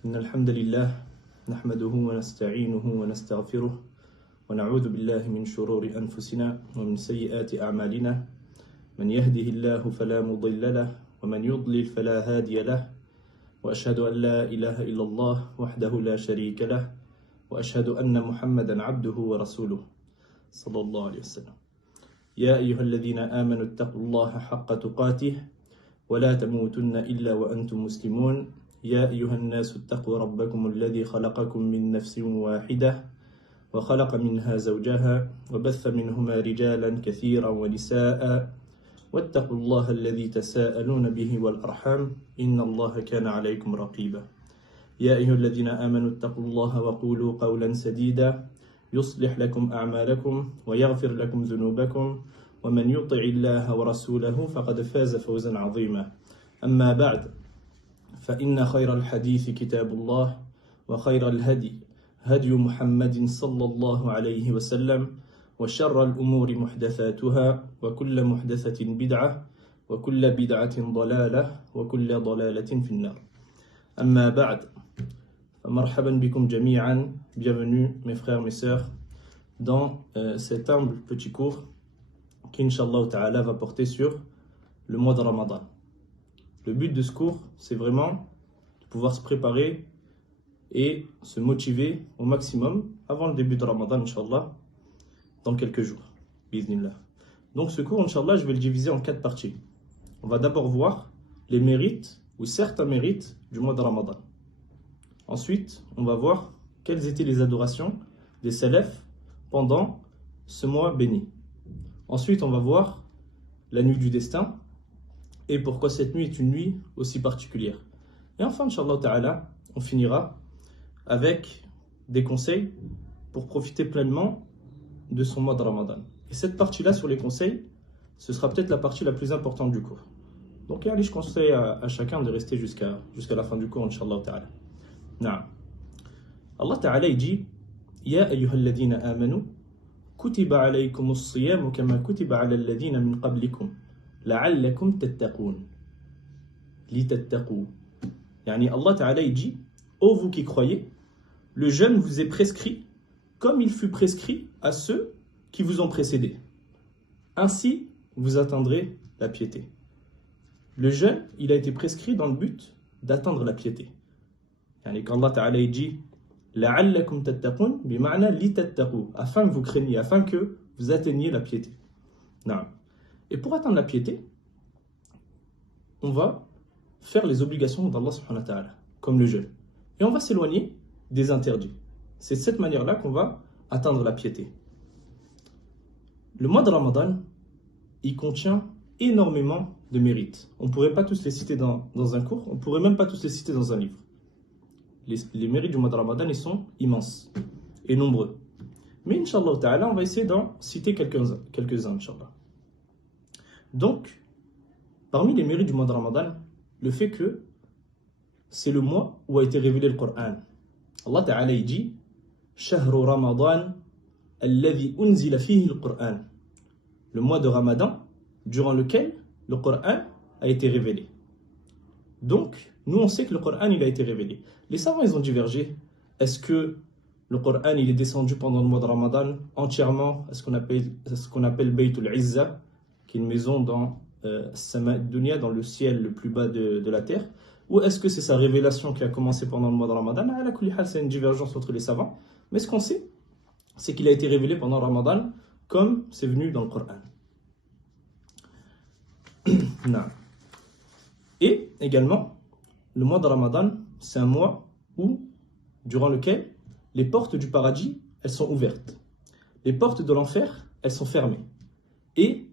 إن الحمد لله نحمده ونستعينه ونستغفره ونعوذ بالله من شرور أنفسنا ومن سيئات أعمالنا من يهده الله فلا مضل له ومن يضلل فلا هادي له وأشهد أن لا إله إلا الله وحده لا شريك له وأشهد أن محمدا عبده ورسوله صلى الله عليه وسلم يا أيها الذين آمنوا اتقوا الله حق تقاته ولا تموتن إلا وأنتم مسلمون يا أيها الناس اتقوا ربكم الذي خلقكم من نفس واحدة وخلق منها زوجها وبث منهما رجالا كثيرا ونساء واتقوا الله الذي تساءلون به والأرحام إن الله كان عليكم رقيبا يا أيها الذين آمنوا اتقوا الله وقولوا قولا سديدا يصلح لكم أعمالكم ويغفر لكم ذنوبكم ومن يطع الله ورسوله فقد فاز فوزا عظيما أما بعد فإن خير الحديث كتاب الله وخير الهدي هدي محمد صلى الله عليه وسلم وشر الأمور محدثاتها وكل محدثة بدعة وكل بدعة ضلالة وكل ضلالة في النار أما بعد فمرحبا بكم جميعا bienvenue mes frères mes sœurs dans cet humble petit cours qui Inch'Allah Ta'ala va porter sur le mois de Ramadan. Le but de ce cours, c'est vraiment de pouvoir se préparer et se motiver au maximum avant le début de Ramadan, Inch'Allah, dans quelques jours. Bismillah. Donc ce cours, Inch'Allah, je vais le diviser en 4 parties. On va d'abord voir les mérites, ou certains mérites, du mois de Ramadan. Ensuite, on va voir quelles étaient les adorations des salafs pendant ce mois béni. Ensuite, on va voir la nuit du destin, et pourquoi cette nuit est une nuit aussi particulière. Et enfin, Inch'Allah Ta'ala, on finira avec des conseils pour profiter pleinement de son mois de Ramadan. Et cette partie-là sur les conseils, ce sera peut-être la partie la plus importante du cours. Donc, allez, je conseille à chacun de rester jusqu'à la fin du cours, Inch'Allah Ta'ala. Naam. Allah Ta'ala il dit Ya ayyuhalladhina amanu kutiba alaykumus siyam kama kutiba ala alladhina min qablikum لعلكم تتقون لتتقوا يعني Allah Ta'ala il dit ô vous qui croyez le jeûne vous est prescrit comme il fut prescrit à ceux qui vous ont précédés ainsi vous atteindrez la piété. Le jeûne il a été prescrit dans le but d'atteindre la piété. يعني quand Allah Ta'ala il dit لعلكم تتقون بمعنى لتتقوا afin que vous craigniez, afin que vous atteigniez la piété. نعم. Et pour atteindre la piété, on va faire les obligations d'Allah subhanahu wa ta'ala, comme le jeûne. Et on va s'éloigner des interdits. C'est de cette manière-là qu'on va atteindre la piété. Le mois de Ramadan, il contient énormément de mérites. On ne pourrait pas tous les citer dans un cours, on ne pourrait même pas tous les citer dans un livre. Les mérites du mois de Ramadan, ils sont immenses et nombreux. Mais Inch'Allah ta'ala, on va essayer d'en citer quelques-uns, Inch'Allah. Donc, parmi les mérites du mois de Ramadan, le fait que c'est le mois où a été révélé le Coran. Allah Ta'ala il dit Shahru Ramadan alladhi unzila fihi al-Qur'an. Le mois de Ramadan, durant lequel le Coran a été révélé. Donc, nous on sait que le Coran il a été révélé. Les savants ils ont divergé. Est-ce que le Coran il est descendu pendant le mois de Ramadan entièrement à ce qu'on appelle Baytul Izza, qui est une maison dans Sama Dunya, dans le ciel le plus bas de la terre, ou est-ce que c'est sa révélation qui a commencé pendant le mois de Ramadan? C'est une divergence entre les savants, mais ce qu'on sait, c'est qu'il a été révélé pendant le Ramadan, comme c'est venu dans le Coran. Et également, le mois de Ramadan, c'est un mois durant lequel les portes du paradis, elles sont ouvertes. Les portes de l'enfer, elles sont fermées. Et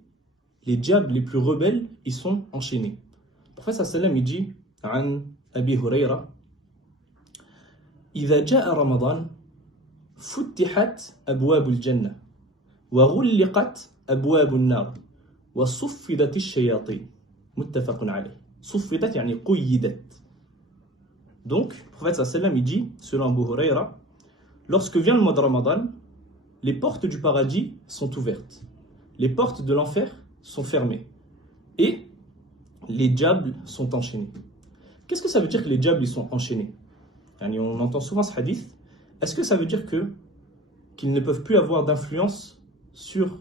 les diables les plus rebelles, ils sont enchaînés. Le prophète sallam il dit عن أبي هريرة إذا جاء رمضان فتحت أبواب الجنة وغلقت أبواب النار وصفدت الشياطين متفق عليه. صفدت يعني قيدت. Donc, le prophète sallam il dit, selon Abu Hurayra, lorsque vient le mois de Ramadan, les portes du paradis sont ouvertes. Les portes de l'enfer sont fermées. Et les diables sont enchaînés. Qu'est-ce que ça veut dire que les diables ils sont enchaînés? On entend souvent ce hadith. Est-ce que ça veut dire qu'ils ne peuvent plus avoir d'influence sur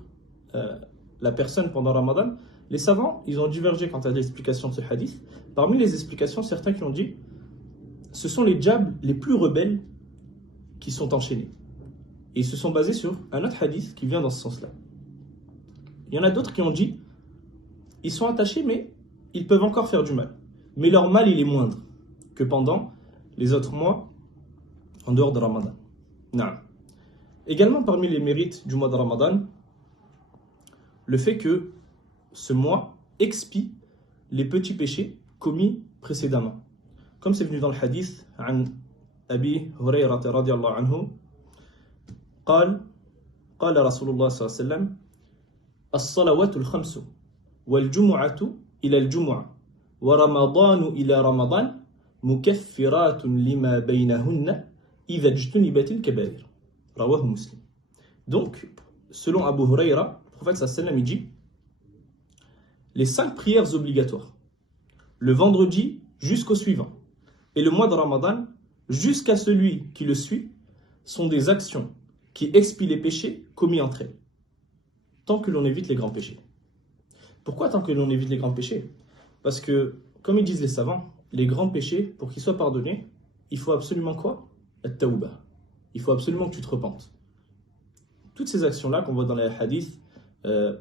la personne pendant Ramadan? Les savants, ils ont divergé quant à l'explication de ce hadith. Parmi les explications, certains qui ont dit ce sont les djabs les plus rebelles qui sont enchaînés. Et ils se sont basés sur un autre hadith qui vient dans ce sens-là. Il y en a d'autres qui ont dit ils sont attachés, mais ils peuvent encore faire du mal. Mais leur mal, il est moindre que pendant les autres mois en dehors de Ramadan. Non. Également, parmi les mérites du mois de Ramadan, le fait que ce mois expie les petits péchés commis précédemment. Comme c'est venu dans le hadith, عن أبي هريرة رضي الله عنه قال رسول الله صلى الله عليه وسلم الصلوات الخمس والجمعة إلى الجمعة ورمضان إلى رمضان مكفرات لما بينهن إذا اجتنبت الكبائر رواه مسلم. Donc, selon Abu Huraira, le prophète sallallahu alayhi wa sallam dit les 5 prières obligatoires, le vendredi jusqu'au suivant, et le mois de Ramadan jusqu'à celui qui le suit, sont des actions qui expient les péchés commis entre elles, tant que l'on évite les grands péchés. Pourquoi tant que l'on évite les grands péchés? Parce que, comme ils disent les savants, les grands péchés, pour qu'ils soient pardonnés, il faut absolument quoi? At-tawbah. Il faut absolument que tu te repentes. Toutes ces actions-là qu'on voit dans les hadiths,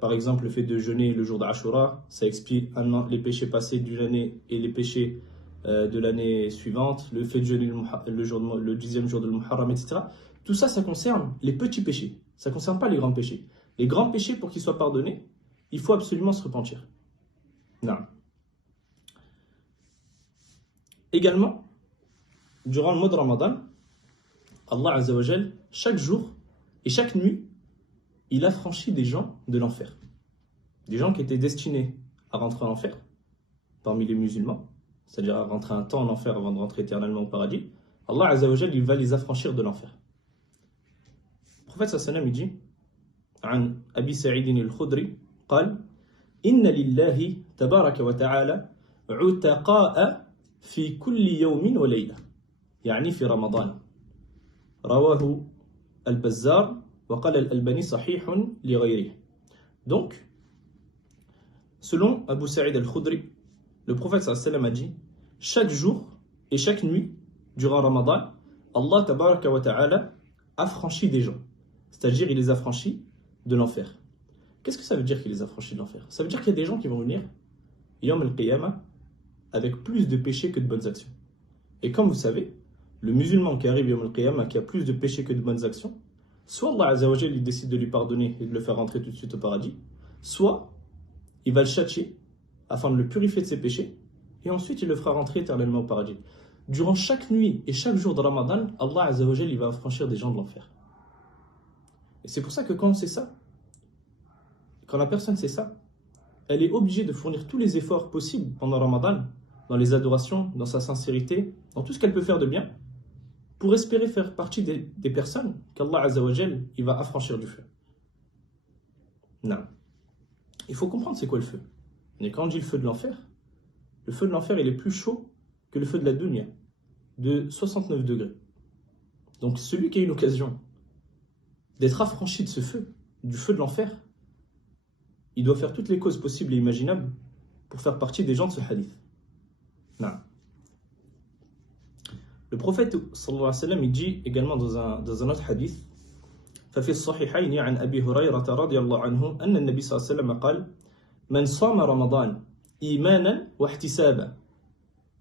par exemple le fait de jeûner le jour d'Ashura, ça expie les péchés passés d'une année et les péchés de l'année suivante, le fait de jeûner le 10e jour de Muharram, etc. Tout ça, ça concerne les petits péchés. Ça ne concerne pas les grands péchés. Les grands péchés, pour qu'ils soient pardonnés, il faut absolument se repentir. Non. Également, durant le mois de Ramadan, Allah Azza wa Jal, chaque jour et chaque nuit, il a franchi des gens de l'enfer. Des gens qui étaient destinés à rentrer en enfer, parmi les musulmans, c'est-à-dire à rentrer un temps en enfer avant de rentrer éternellement au paradis. Allah Azza wa Jal, il va les affranchir de l'enfer. Le prophète sallallahu alayhi wa sallam, il dit عن أبي سعيد الخدري قال إن لله تبارك وتعالى عتقاء في كل يوم وليلة يعني في رمضان رواه البزار وقال الألباني صحيح لغيره. Donc, selon Abu Sa'id al-Khudri, le prophète sallallahu alayhi wa sallam a dit chaque jour et chaque nuit durant Ramadan, Allah tabaraka wa ta'ala a franchi des gens, c'est-à-dire il les a franchis de l'enfer. Qu'est-ce que ça veut dire qu'il les a franchis de l'enfer? Ça veut dire qu'il y a des gens qui vont venir Yawm al-Qiyamah avec plus de péchés que de bonnes actions. Et comme vous savez, le musulman qui arrive Yawm al-Qiyamah qui a plus de péchés que de bonnes actions, soit Allah Azza wa Jal il décide de lui pardonner et de le faire rentrer tout de suite au paradis, soit il va le châtier afin de le purifier de ses péchés et ensuite il le fera rentrer éternellement au paradis. Durant chaque nuit et chaque jour de Ramadan, Allah Azza wa Jal il va affranchir des gens de l'enfer. Et c'est pour ça que quand on sait ça, quand la personne sait ça, elle est obligée de fournir tous les efforts possibles pendant Ramadan, dans les adorations, dans sa sincérité, dans tout ce qu'elle peut faire de bien, pour espérer faire partie des personnes qu'Allah Azza wa Jal, il va affranchir du feu. Non. Il faut comprendre c'est quoi le feu. Et quand on dit le feu de l'enfer il est plus chaud que le feu de la dunya, de 69 degrés. Donc celui qui a une occasion d'être affranchi de ce feu, du feu de l'enfer, il doit faire toutes les causes possibles et imaginables pour faire partie des gens de ce hadith. Non. Le prophète sallallahu alayhi wa sallam il dit également dans un autre hadith ففي الصحيحين عن أبي هريرة رضي الله عنه أن النبي صلى الله عليه وسلم قال من صام رمضان إيمانا واحتسابا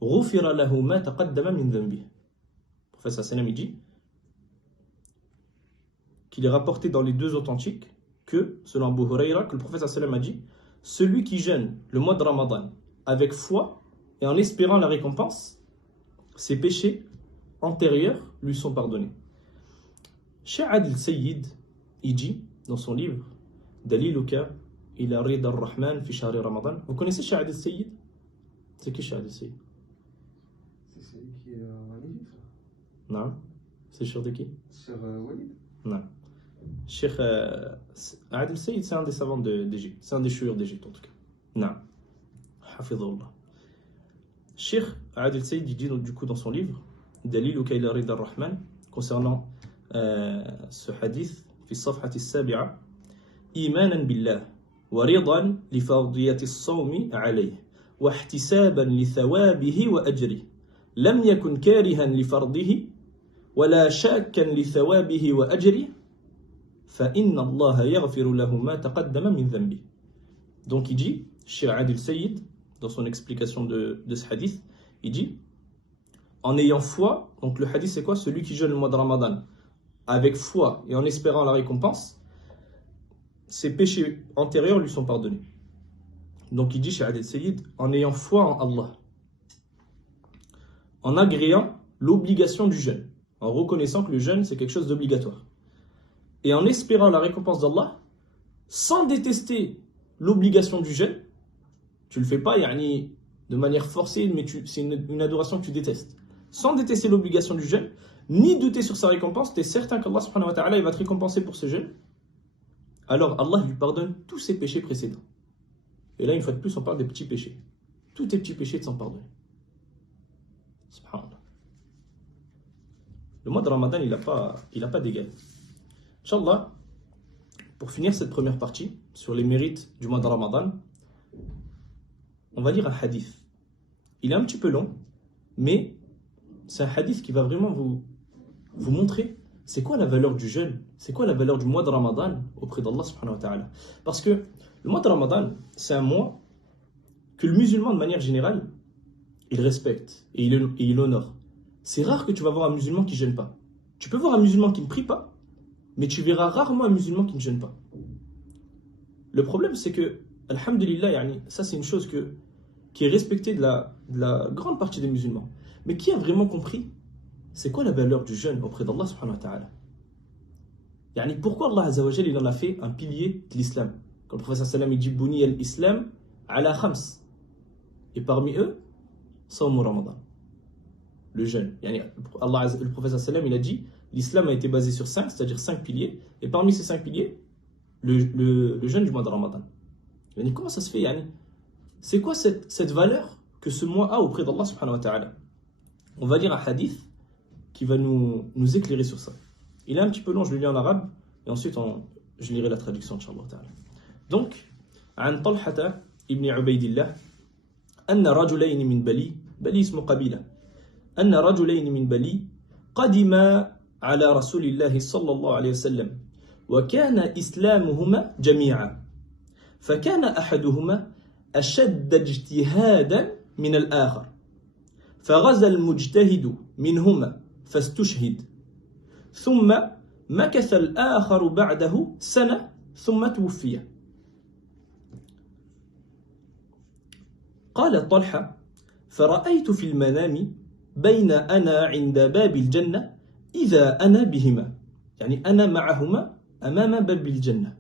غفر له ما تقدم من ذنبه. Le prophète sallallahu alayhi wa sallam il dit qu'il est rapporté dans les deux authentiques que, selon Abu Huraira, que le prophète sallallahu alayhi wa sallam a dit celui qui jeûne le mois de Ramadan avec foi et en espérant la récompense, ses péchés antérieurs lui sont pardonnés. Cheikh Adil Sayyid, il dit dans son livre Daliluka ila rida ar-Rahman fi shahri Ramadan. Vous connaissez Cheikh Adil Sayyid? C'est qui Cheikh Adil Sayyid? C'est celui qui est en Égypte. Non. C'est Cheikh de qui? Sur Walid. Non. Cheikh Adil Sayyid, c'est un des savants d'Égypte. C'est un des chouïrs d'Égypte en tout cas. Non. Hafidhullah. Cheikh Adil Sayyid, il dit donc, du coup dans son livre دليلك إلى رضا الرحمن concernant ce hadith في الصفحة السابعة إيمانا بالله ورضا لفرضية الصوم عليه واحتسابا لثوابه وأجره لم يكن كارها لفرضه ولا شاكا لثوابه وأجره فإن الله يغفر له ما تقدم من ذنبه. Donc il dit, Cheikh Adil Sayyid, dans son explication de ce hadith, il dit, en ayant foi, donc le hadith c'est quoi? Celui qui jeûne le mois de Ramadan avec foi et en espérant la récompense, ses péchés antérieurs lui sont pardonnés. Donc il dit, Cheikh Adil Sayyid, en ayant foi en Allah, en agréant l'obligation du jeûne, en reconnaissant que le jeûne c'est quelque chose d'obligatoire, et en espérant la récompense d'Allah, sans détester l'obligation du jeûne, tu le fais pas de manière forcée, mais c'est une adoration que tu détestes. Sans détester l'obligation du jeûne, ni douter sur sa récompense, tu es certain qu'Allah subhanahu wa ta'ala il va te récompenser pour ce jeûne. Alors Allah lui pardonne tous ses péchés précédents. Et là, une fois de plus, on parle des petits péchés. Tous tes petits péchés te sont pardonnés. Subhanallah. Le mois de Ramadan, il n'a pas d'égal. Inch'Allah, pour finir cette première partie sur les mérites du mois de Ramadan, on va lire un hadith. Il est un petit peu long, mais c'est un hadith qui va vraiment vous montrer c'est quoi la valeur du jeûne, c'est quoi la valeur du mois de Ramadan auprès d'Allah subhanahu wa ta'ala. Parce que le mois de Ramadan, c'est un mois que le musulman de manière générale, il respecte et il honore. C'est rare que tu vas voir un musulman qui ne jeûne pas. Tu peux voir un musulman qui ne prie pas, mais tu verras rarement un musulman qui ne jeûne pas. Le problème, c'est que, alhamdulillah, ça c'est une chose qui est respectée de la grande partie des musulmans. Mais qui a vraiment compris c'est quoi la valeur du jeûne auprès d'Allah subhanahu wa ta'ala? Pourquoi Allah azza wa jalla il en a fait un pilier de l'islam? Quand le prophète sallam il dit Buni al-Islam ala khams. Et parmi eux, Sawm Ramadan. Le jeûne. Le prophète sallam il a dit l'islam a été basé sur 5, c'est-à-dire 5 piliers. Et parmi ces 5 piliers, le jeûne du mois de Ramadan. Comment ça se fait? C'est quoi cette valeur que ce mois a auprès d'Allah subhanahu wa ta'ala? On va lire un hadith qui va nous éclairer sur ça. Il est un petit peu long, je le lis en arabe, et ensuite je lirai la traduction, inshallah ta'ala. Donc, عن طلحة ابن عبيد الله أن رجلين من بلي اسم قبيلة أن رجلين من بلي قدما على رسول الله صلى الله عليه وسلم وكان إسلامهما جميعا فكان أحدهما أشد اجتهادا من الآخر فغزا المجتهد منهما فاستشهد ثم مكث الآخر بعده سنة ثم توفي. قال طلحة فرأيت في المنام بين أنا عند باب الجنة إذا أنا بهما أنا معهما أمام باب الجنة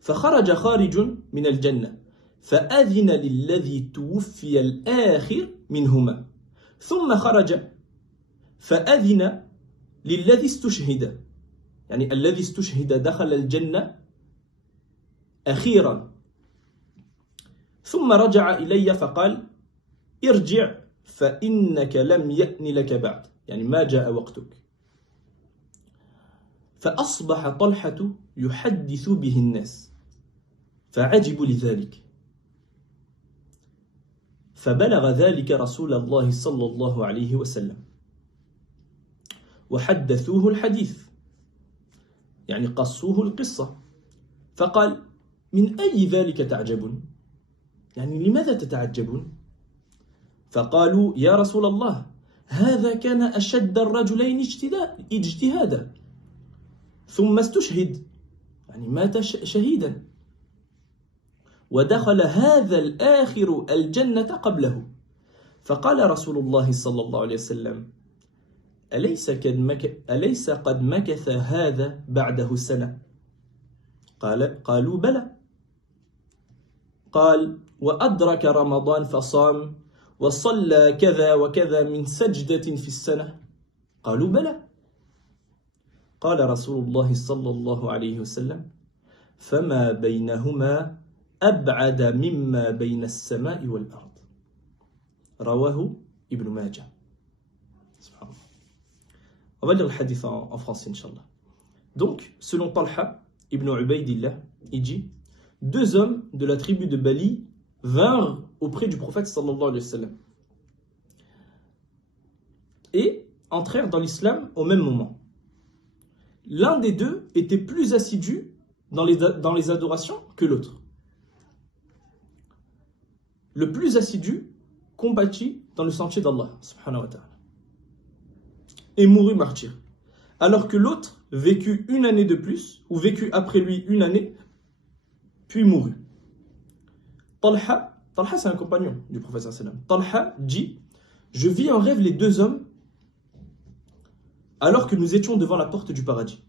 فخرج خارج من الجنة فأذن للذي توفي الآخر منهما ثم خرج فأذن للذي استشهد الذي استشهد دخل الجنة أخيرا ثم رجع إلي فقال ارجع فإنك لم يأن لك بعد ما جاء وقتك فأصبح طلحة يحدث به الناس فعجبوا لذلك فبلغ ذلك رسول الله صلى الله عليه وسلم وحدثوه الحديث قصوه القصة فقال من أي ذلك تعجبون لماذا تتعجبون فقالوا يا رسول الله هذا كان أشد الرجلين اجتهادا ثم استشهد مات شهيدا ودخل هذا الآخر الجنة قبله فقال رسول الله صلى الله عليه وسلم أليس قد مكث هذا بعده سنة قالوا بلى قال وأدرك رمضان فصام وصلى كذا وكذا من سجدة في السنة قالوا بلى قال رسول الله صلى الله عليه وسلم فما بينهما أبعد مما بين السماء والأرض رواه ابن ماجه. Subhanallah. On va lire le hadith en français, Inch'Allah. Donc, selon Talha ibn Ubaydillah, il dit, 2 hommes de la tribu de Bali vinrent auprès du prophète sallallahu alayhi wa sallam et entrèrent dans l'islam au même moment. L'un des deux était plus assidu dans les adorations que l'autre. Le plus assidu combattit dans le sentier d'Allah subhanahu wa ta'ala et mourut martyr, alors que l'autre vécut 1 année de plus, ou vécut après lui 1 année, puis mourut. Talha c'est un compagnon du prophète sallallahu alayhi wa sallam. Talha dit, je vis en rêve les 2 hommes alors que nous étions devant la porte du paradis.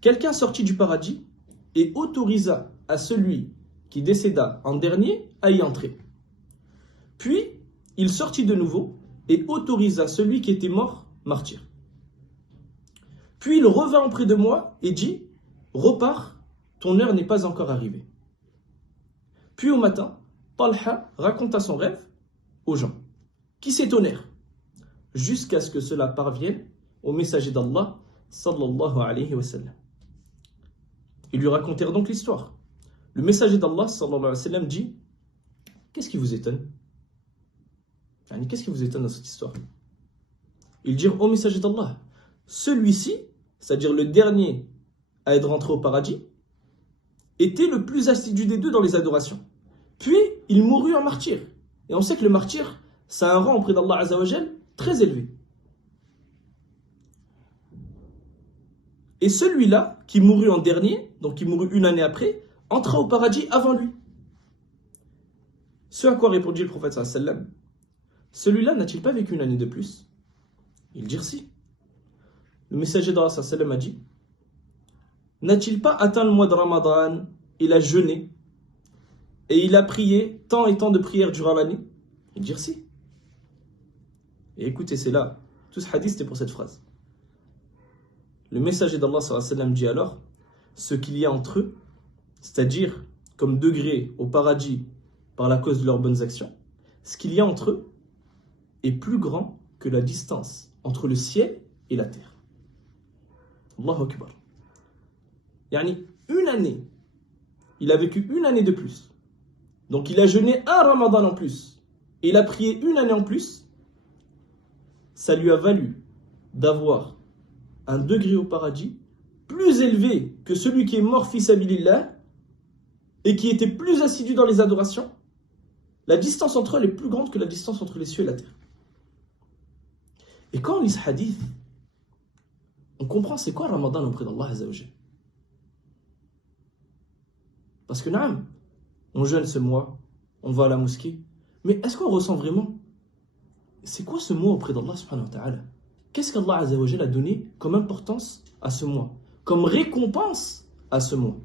Quelqu'un sortit du paradis et autorisa à celui qui décéda en dernier à y entrer. Puis, il sortit de nouveau et autorisa celui qui était mort martyr. Puis il revint auprès de moi et dit, repars, ton heure n'est pas encore arrivée. Puis au matin, Talha raconta son rêve aux gens, qui s'étonnèrent, jusqu'à ce que cela parvienne au messager d'Allah, sallallahu alayhi wa sallam. Ils lui racontèrent donc l'histoire. Le messager d'Allah, sallallahu alayhi wa sallam, dit, qu'est-ce qui vous étonne? Qu'est-ce qui vous étonne dans cette histoire? Ils dirent, ô messager d'Allah, celui-ci, c'est-à-dire le dernier à être rentré au paradis, était le plus assidu des 2 dans les adorations. Puis, il mourut en martyr. Et on sait que le martyr, ça a un rang auprès d'Allah Azza wa Jal très élevé. Et celui-là, qui mourut en dernier, donc qui mourut 1 année après, entra au paradis avant lui. Ce à quoi répondit le prophète sallallahu alayhi wa sallam, celui-là n'a-t-il pas vécu 1 année de plus? Ils dirent si. Le messager d'Allah sallallahu alayhi wa sallam a dit, n'a-t-il pas atteint le mois de Ramadan, il a jeûné, et il a prié tant et tant de prières durant l'année? Ils dirent si. Et écoutez, c'est là, tout ce hadith c'était pour cette phrase. Le messager d'Allah sallallahu alayhi wa sallam dit alors, ce qu'il y a entre eux, c'est-à-dire comme degré au paradis par la cause de leurs bonnes actions, ce qu'il y a entre eux est plus grand que la distance entre le ciel et la terre. Allahu Akbar. Yani, 1 année, il a vécu 1 année de plus. Donc il a jeûné 1 Ramadan en plus. Et il a prié 1 année en plus. Ça lui a valu d'avoir un degré au paradis plus élevé que celui qui est mort fi sabilillah et qui était plus assidu dans les adorations. La distance entre eux est plus grande que la distance entre les cieux et la terre. Et quand on lit ce hadith, on comprend c'est quoi Ramadan auprès d'Allah Azza wa Jal. Parce que naam, on jeûne ce mois, on va à la mosquée, mais est-ce qu'on ressent vraiment c'est quoi ce mois auprès d'Allah subhanahu wa ta'ala? Qu'est-ce qu'Allah Azza wa Jal a donné comme importance à ce mois, comme récompense à ce mois?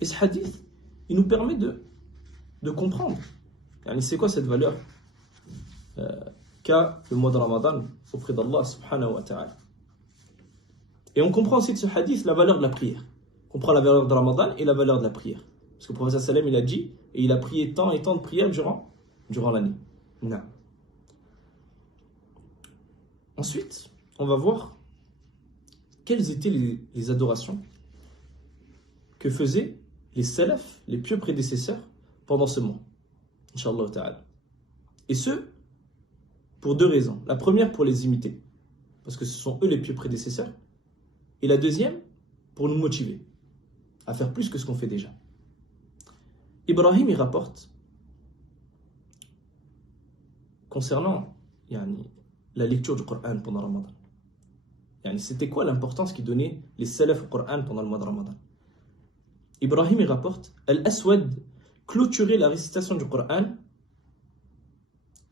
Et ce hadith, il nous permet de comprendre c'est quoi cette valeur qu'a le mois de Ramadan auprès d'Allah subhanahu wa ta'ala. Et on comprend aussi de ce hadith la valeur de la prière. On comprend la valeur de Ramadan et la valeur de la prière. Parce que le prophète sallam il a dit, et il a prié tant et tant de prières durant l'année. Non. Ensuite, on va voir quelles étaient les adorations que faisaient les salafs, les pieux prédécesseurs, pendant ce mois. Inch'Allah ta'ala. Et ce, pour 2 raisons. La première, pour les imiter, parce que ce sont eux les pieux prédécesseurs. Et la deuxième, pour nous motiver à faire plus que ce qu'on fait déjà. Ibrahim, il rapporte, concernant la lecture du Coran pendant le Ramadan. C'était quoi l'importance qu'ils donnaient les salafs au Coran pendant le mois de Ramadan? Ibrahim, il rapporte, Al-Aswad clôturait la récitation du Coran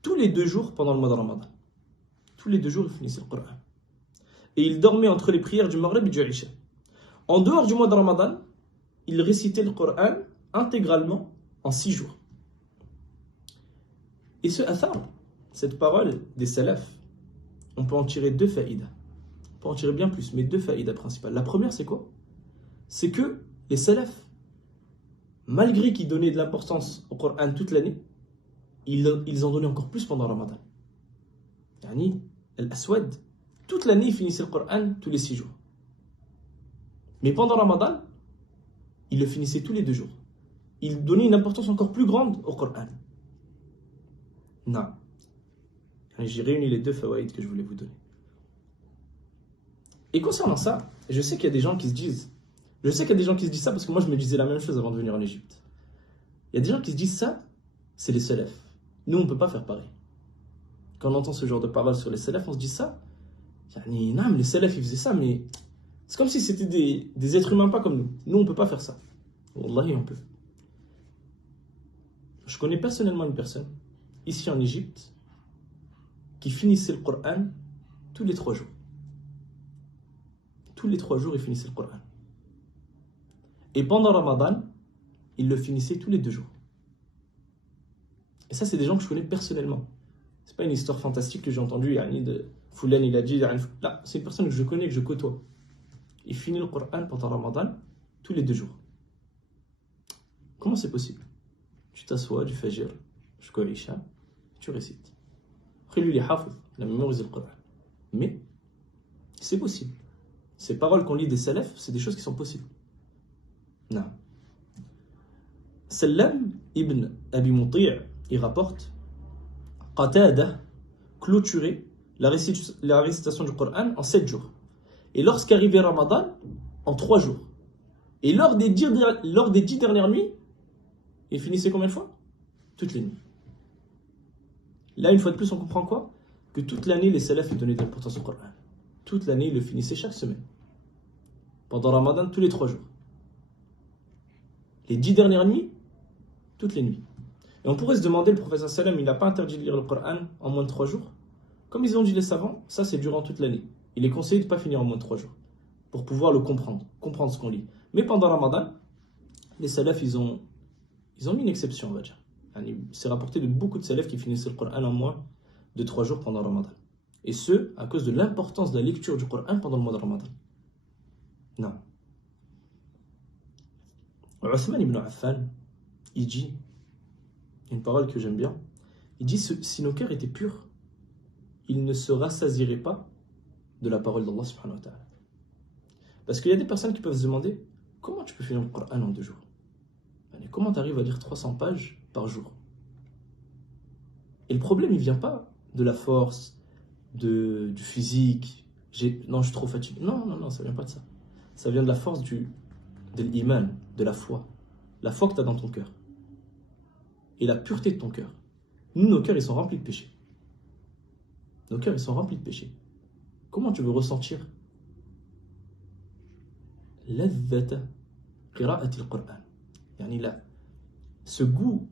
tous les 2 jours pendant le mois de Ramadan. Tous les 2 jours, il finissait le Coran. Et il dormait entre les prières du Maghrib et du Isha. En dehors du mois de Ramadan, il récitait le Coran intégralement en 6 jours. Et ce athar, cette parole des salafs, on peut en tirer 2 faïdas. On peut en tirer bien plus, mais 2 faïdas principales. La première, c'est quoi? C'est que les salafs, malgré qu'ils donnaient de l'importance au Coran toute l'année, ils en donnaient encore plus pendant le Ramadan. Yani, Al-Aswad, toute l'année, il finissait le Coran tous les 6 jours. Mais pendant Ramadan, il le finissait tous les 2 jours. Il donnait une importance encore plus grande au Coran. Non. J'ai réuni les deux fawaïd que je voulais vous donner. Et concernant ça, je sais qu'il y a des gens qui se disent, ça parce que moi je me disais la même chose avant de venir en Égypte. Il y a des gens qui se disent ça, c'est les salafs. Nous on ne peut pas faire pareil. Quand on entend ce genre de paroles sur les salafs, on se dit ça. Non, mais les salafs ils faisaient ça, mais c'est comme si c'était des êtres humains pas comme nous. Nous on ne peut pas faire ça. Wallahi on peut. Je connais personnellement une personne, ici en Égypte, qui finissait le Coran tous les 3 jours. Tous les 3 jours, il finissait le Coran. Et pendant Ramadan, il le finissait tous les 2 jours. Et ça, c'est des gens que je connais personnellement. C'est pas une histoire fantastique que j'ai entendue, de Foulan, il a dit. Là, c'est une personne que je connais, que je côtoie. Il finit le Coran pendant Ramadan tous les 2 jours. Comment c'est possible? Tu t'assois du Fajr jusqu'au Isha, tu récites. Après lui, il est hafiz, il a mémorisé le Coran. Mais c'est possible. Ces paroles qu'on lit des salafs, c'est des choses qui sont possibles. Non. Sallam ibn Abi Muti' il rapporte Qatada clôturait la récitation du Coran en 7 jours. Et lorsqu'arrivait Ramadan, en 3 jours. Et lors des 10 dernières nuits, il finissait combien de fois? Toutes les nuits. Là, une fois de plus, on comprend quoi? Que toute l'année, les salafs donnaient de l'importance au Coran. Toute l'année, ils le finissaient chaque semaine. Pendant Ramadan, tous les 3 jours. Les 10 dernières nuits, toutes les nuits. Et on pourrait se demander, le prophète sallam, il n'a pas interdit de lire le Coran en moins de 3 jours. Comme ils ont dit les savants, ça c'est durant toute l'année. Il est conseillé de ne pas finir en moins de 3 jours. Pour pouvoir le comprendre ce qu'on lit. Mais pendant Ramadan, les salafs, ils ont mis une exception, on va dire. C'est rapporté de beaucoup de salafs qui finissaient le Coran en moins de 3 jours pendant Ramadan. Et ce, à cause de l'importance de la lecture du Coran pendant le mois de Ramadan. Non. Uthman ibn Affan, il dit, une parole que j'aime bien, il dit, si nos cœurs étaient purs, ils ne se rassasieraient pas de la parole d'Allah subhanahu wa ta'ala. Parce qu'il y a des personnes qui peuvent se demander, comment tu peux finir le Coran en 2 jours? Comment tu arrives à lire 300 pages par jour? Et le problème, il ne vient pas de la force, du physique. Non, je suis trop fatigué. Non, ça ne vient pas de ça. Ça vient de la force de l'iman, de la foi. La foi que tu as dans ton cœur. Et la pureté de ton cœur. Nous, nos cœurs, ils sont remplis de péchés. Nos cœurs, ils sont remplis de péchés. Comment tu veux ressentir ladhata qira'ati al-Qur'an? Yani là, ce goût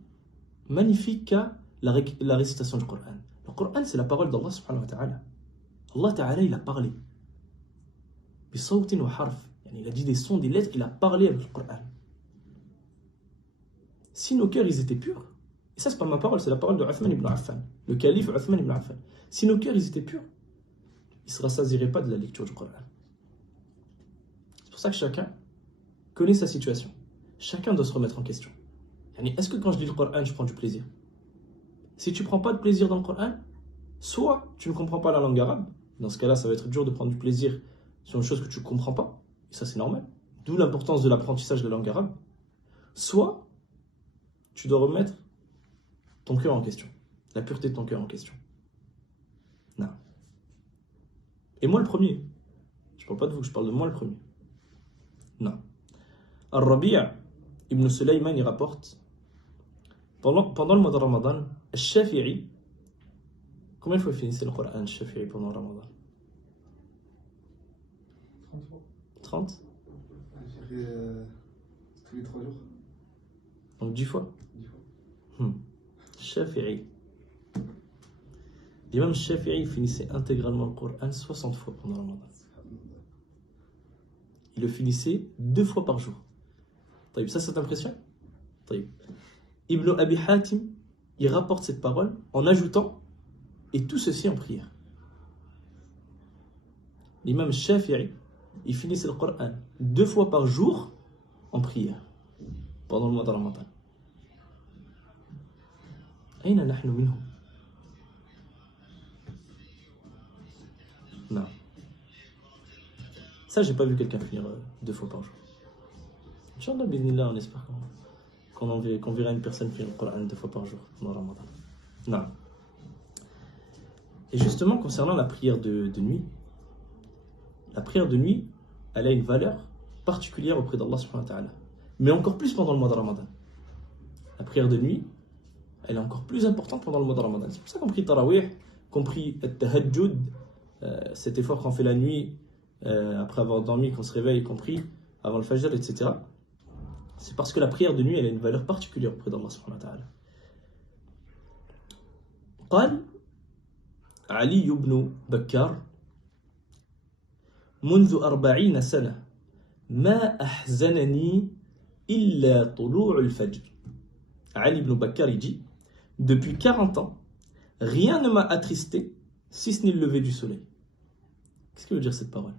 magnifique qu'a la récitation du Coran. Le Coran, c'est la parole d'Allah subhanahu wa ta'ala. Allah ta'ala, il a parlé. Bisawtin wa harf. Il a dit des sons, des lettres, il a parlé avec le Coran. Si nos cœurs, ils étaient purs, et ça, c'est pas ma parole, c'est la parole de Uthman ibn Affan, le calife Uthman ibn Affan. Si nos cœurs, ils étaient purs, ils ne se rassasieraient pas de la lecture du Coran. C'est pour ça que chacun connaît sa situation. Chacun doit se remettre en question. Est-ce que quand je lis le Coran, je prends du plaisir? Si tu ne prends pas de plaisir dans le Coran, soit tu ne comprends pas la langue arabe, dans ce cas-là, ça va être dur de prendre du plaisir sur une chose que tu ne comprends pas, et ça c'est normal, d'où l'importance de l'apprentissage de la langue arabe, soit tu dois remettre ton cœur en question, la pureté de ton cœur en question. Non. Et moi le premier, je ne parle pas de vous, je parle de moi le premier. Non. Al-Rabi' ibn Sulayman, il rapporte, pendant le mois de Ramadan, Al-Shafi'i, combien de fois finissait le Coran Al-Shafi'i pendant le Ramadan? 30 fois. 30? J'ai fait tous les 3 jours. Donc 10 fois? 10 fois. Shafi'i. L'imam Shafi'i finissait intégralement le Coran 60 fois pendant le Ramadan. Il le finissait 2 fois par jour. Ça t'impressionne? Ibn Abi Hatim, il rapporte cette parole en ajoutant et tout ceci en prière. L'imam Shafi'i, il finissait le Coran 2 fois par jour en prière pendant le mois de Ramadan. Aïna nahnu minhum. Non. Ça, j'ai pas vu quelqu'un finir 2 fois par jour. Inch'Allah, bismillah, on espère qu'on verra une personne finir le Coran 2 fois par jour dans le Ramadan. Non. Et justement, concernant la prière de nuit, la prière de nuit, elle a une valeur particulière auprès d'Allah subhanahu wa ta'ala. Mais encore plus pendant le mois de Ramadan. La prière de nuit, elle est encore plus importante pendant le mois de Ramadan. C'est pour ça qu'on prie Tarawih, qu'on prie Tahajjud, cet effort qu'on fait la nuit, après avoir dormi, qu'on se réveille, qu'on prie avant le Fajr, etc. C'est parce que la prière de nuit, elle a une valeur particulière auprès d'Allah subhanahu wa ta'ala. قال علي بن بكار منذ 40 سنة ما أحزنني إلا طلوع الفجر. Ali ibn Bakkar, il dit, depuis 40 ans, rien ne m'a attristé si ce n'est le lever du soleil. Qu'est-ce que veut dire cette parole?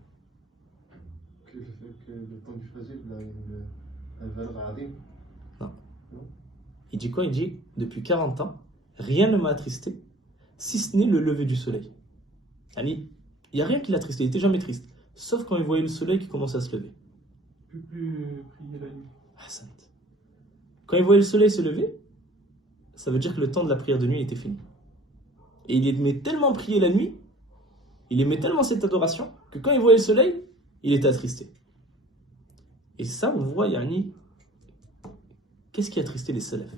Que le temps du Fajr, il a une valeur azim. Non. Il dit quoi? Il dit, depuis 40 ans, rien ne m'a attristé si ce n'est le lever du soleil. Il n'y a rien qui l'a attristé, il n'était jamais triste. Sauf quand il voyait le soleil qui commençait à se lever. Plus prier la nuit. Hassan. Quand il voyait le soleil se lever, ça veut dire que le temps de la prière de nuit était fini. Et il aimait tellement prier la nuit, il aimait tellement cette adoration, que quand il voyait le soleil, il était attristé. Et ça, on voit, Yani, qu'est-ce qui attristait les salafs?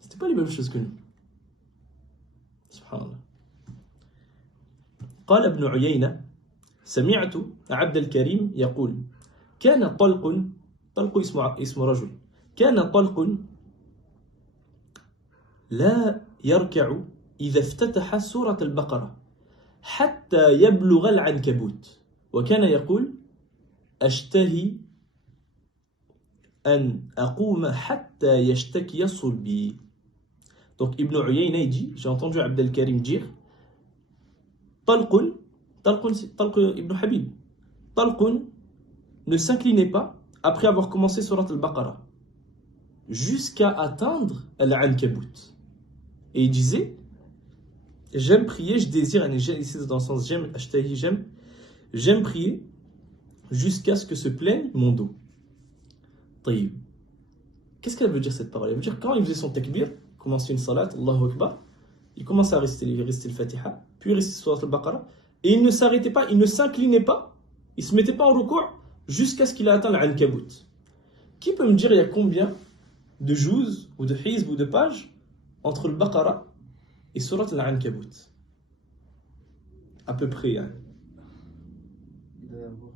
C'était pas les mêmes choses que nous. Subhanallah. قال ابن عيينة سمعت عبد الكريم يقول كان طلق اسم رجل كان طلق لا يركع إذا افتتح سورة البقرة حتى يبلغ العنكبوت وكان يقول أشتهي أن أقوم حتى يشتكي صلبي. Donc Ibn Uyayna dit, j'ai entendu Abdel Karim dire, Talq Ibn Habib, Talq ne s'inclinait pas après avoir commencé Surat al-Baqarah jusqu'à atteindre Al-Ankabut. Et il disait, j'aime prier, je désire, ici dans le sens j'aime prier jusqu'à ce que se plaigne mon dos. Taïb. Qu'est-ce qu'elle veut dire cette parole? Elle veut dire quand il faisait son takbir, commençait une salat, Allahu Akbar, il commençait à réciter le Fatiha, puis réciter Surat al-Baqarah, et il ne s'arrêtait pas, il ne s'inclinait pas, il ne se mettait pas en recours jusqu'à ce qu'il ait atteint l'Ankabut. Qui peut me dire il y a combien de juz ou de hizb ou de pages entre le Baqarah et Surat al-Ankabut? À peu près. Hein. Il doit y avoir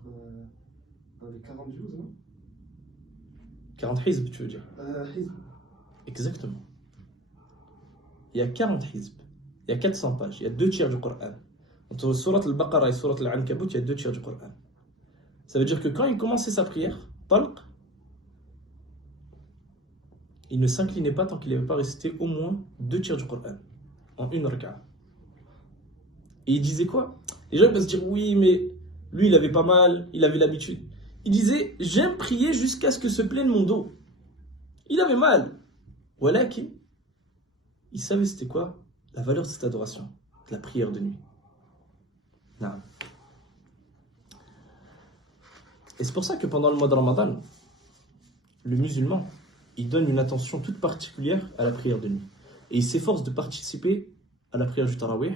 dans les 40 juz, non? 40 hizb, tu veux dire? Hizb. Exactement. Il y a 40 hizb, il y a 400 pages, il y a 2 tiers du Coran. Entre Surat al-Baqarah et Surat al-Ankabut, il y a 2 tiers du Coran. Ça veut dire que quand il commençait sa prière, Talq, il ne s'inclinait pas tant qu'il n'avait pas récité au moins 2 tiers du Coran en une raka'a. Et il disait quoi? Les gens peuvent se dire oui, mais lui il avait pas mal, il avait l'habitude. Il disait j'aime prier jusqu'à ce que se plaigne mon dos. Il avait mal. Voilà qui. Il savait c'était quoi la valeur de cette adoration, de la prière de nuit. Non. Et c'est pour ça que pendant le mois de Ramadan, le musulman, il donne une attention toute particulière à la prière de nuit. Et il s'efforce de participer à la prière du Tarawih,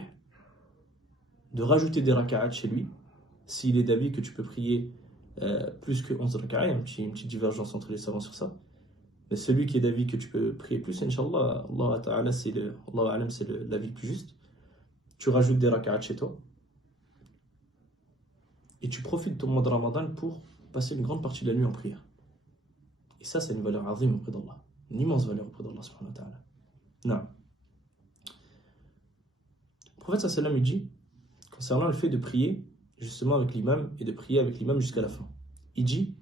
de rajouter des raka'at chez lui, s'il est d'avis que tu peux prier plus que 11 raka'at, il y a une petite divergence entre les savants sur ça. Mais celui qui est d'avis que tu peux prier plus, Inch'Allah, Allah Ta'ala, c'est l'avis le plus juste. Tu rajoutes des raka'at chez toi. Et tu profites de ton mois de Ramadan pour passer une grande partie de la nuit en prière. Et ça, c'est une valeur azim auprès d'Allah. Une immense valeur auprès d'Allah subhanahu wa ta'ala. Non. Le prophète sallam, il dit, concernant le fait de prier justement avec l'imam et de prier avec l'imam jusqu'à la fin. Il dit,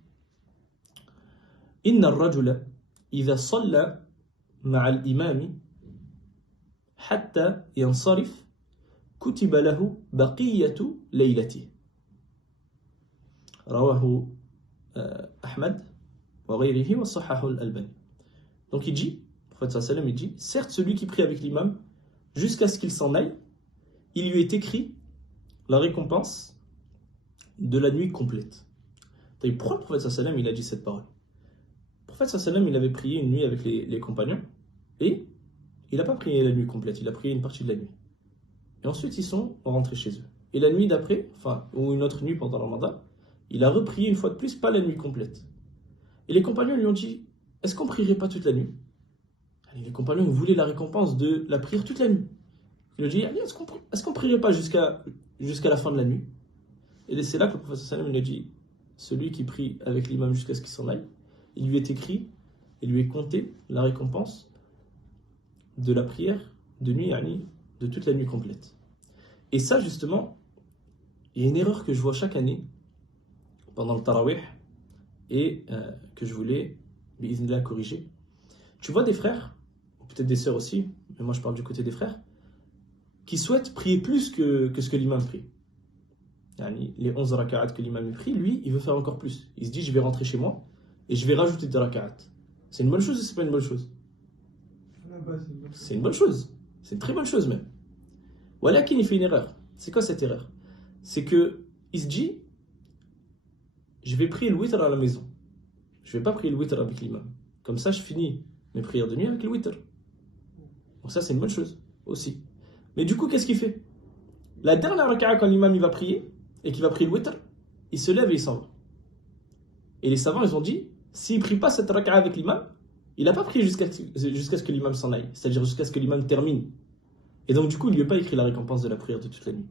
Inna ar-rajula idha salla ma'a al-imami hatta yansarif kutiba lahu baqiyatu laylatihi. Rawahu Ahmad wa ghayrihi wa sahahu al-Albani. Donc il dit, le prophète sallam, il dit, certes celui qui prie avec l'imam jusqu'à ce qu'il s'en aille, il lui est écrit la récompense de la nuit complète. Pourquoi le prophète sallam il a dit cette parole? Le prophète sallam il avait prié une nuit avec les compagnons et il n'a pas prié la nuit complète, il a prié une partie de la nuit. Et ensuite ils sont rentrés chez eux. Et la nuit d'après, ou une autre nuit pendant le Ramadan, il a reprié une fois de plus, pas la nuit complète. Et les compagnons lui ont dit, est-ce qu'on prierait pas toute la nuit? Et les compagnons voulaient la récompense de la prière toute la nuit. Il lui a dit, est-ce qu'on prierait pas jusqu'à la fin de la nuit? Et c'est là que le prophète sallam il a dit, celui qui prie avec l'imam jusqu'à ce qu'il s'en aille, il lui est écrit, il lui est compté la récompense de la prière de nuit, de toute la nuit complète. Et ça justement, il y a une erreur que je vois chaque année pendant le Tarawih et que je voulais bi'idhnillah corriger. Tu vois des frères, peut-être des sœurs aussi, mais moi je parle du côté des frères, qui souhaitent prier plus que ce que l'imam prie. Les 11 raka'at que l'imam prie, lui, il veut faire encore plus. Il se dit, je vais rentrer chez moi et je vais rajouter des raka'at. C'est une bonne chose ou c'est pas une bonne chose? C'est une bonne chose. C'est une très bonne chose même. Voilà qu'il fait une erreur. C'est quoi cette erreur? C'est que il se dit, je vais prier le witr à la maison. Je vais pas prier le witr avec l'imam. Comme ça, je finis mes prières de nuit avec le witr. Donc ça, c'est une bonne chose aussi. Mais du coup, qu'est-ce qu'il fait? La dernière raka'a, quand l'imam il va prier et qu'il va prier le witr, il se lève et il s'en va. Et les savants, ils ont dit, s'il ne prie pas cette raka'a avec l'imam, il n'a pas prié jusqu'à ce que l'imam s'en aille. C'est-à-dire jusqu'à ce que l'imam termine. Et donc, du coup, il ne lui a pas écrit la récompense de la prière de toute la nuit.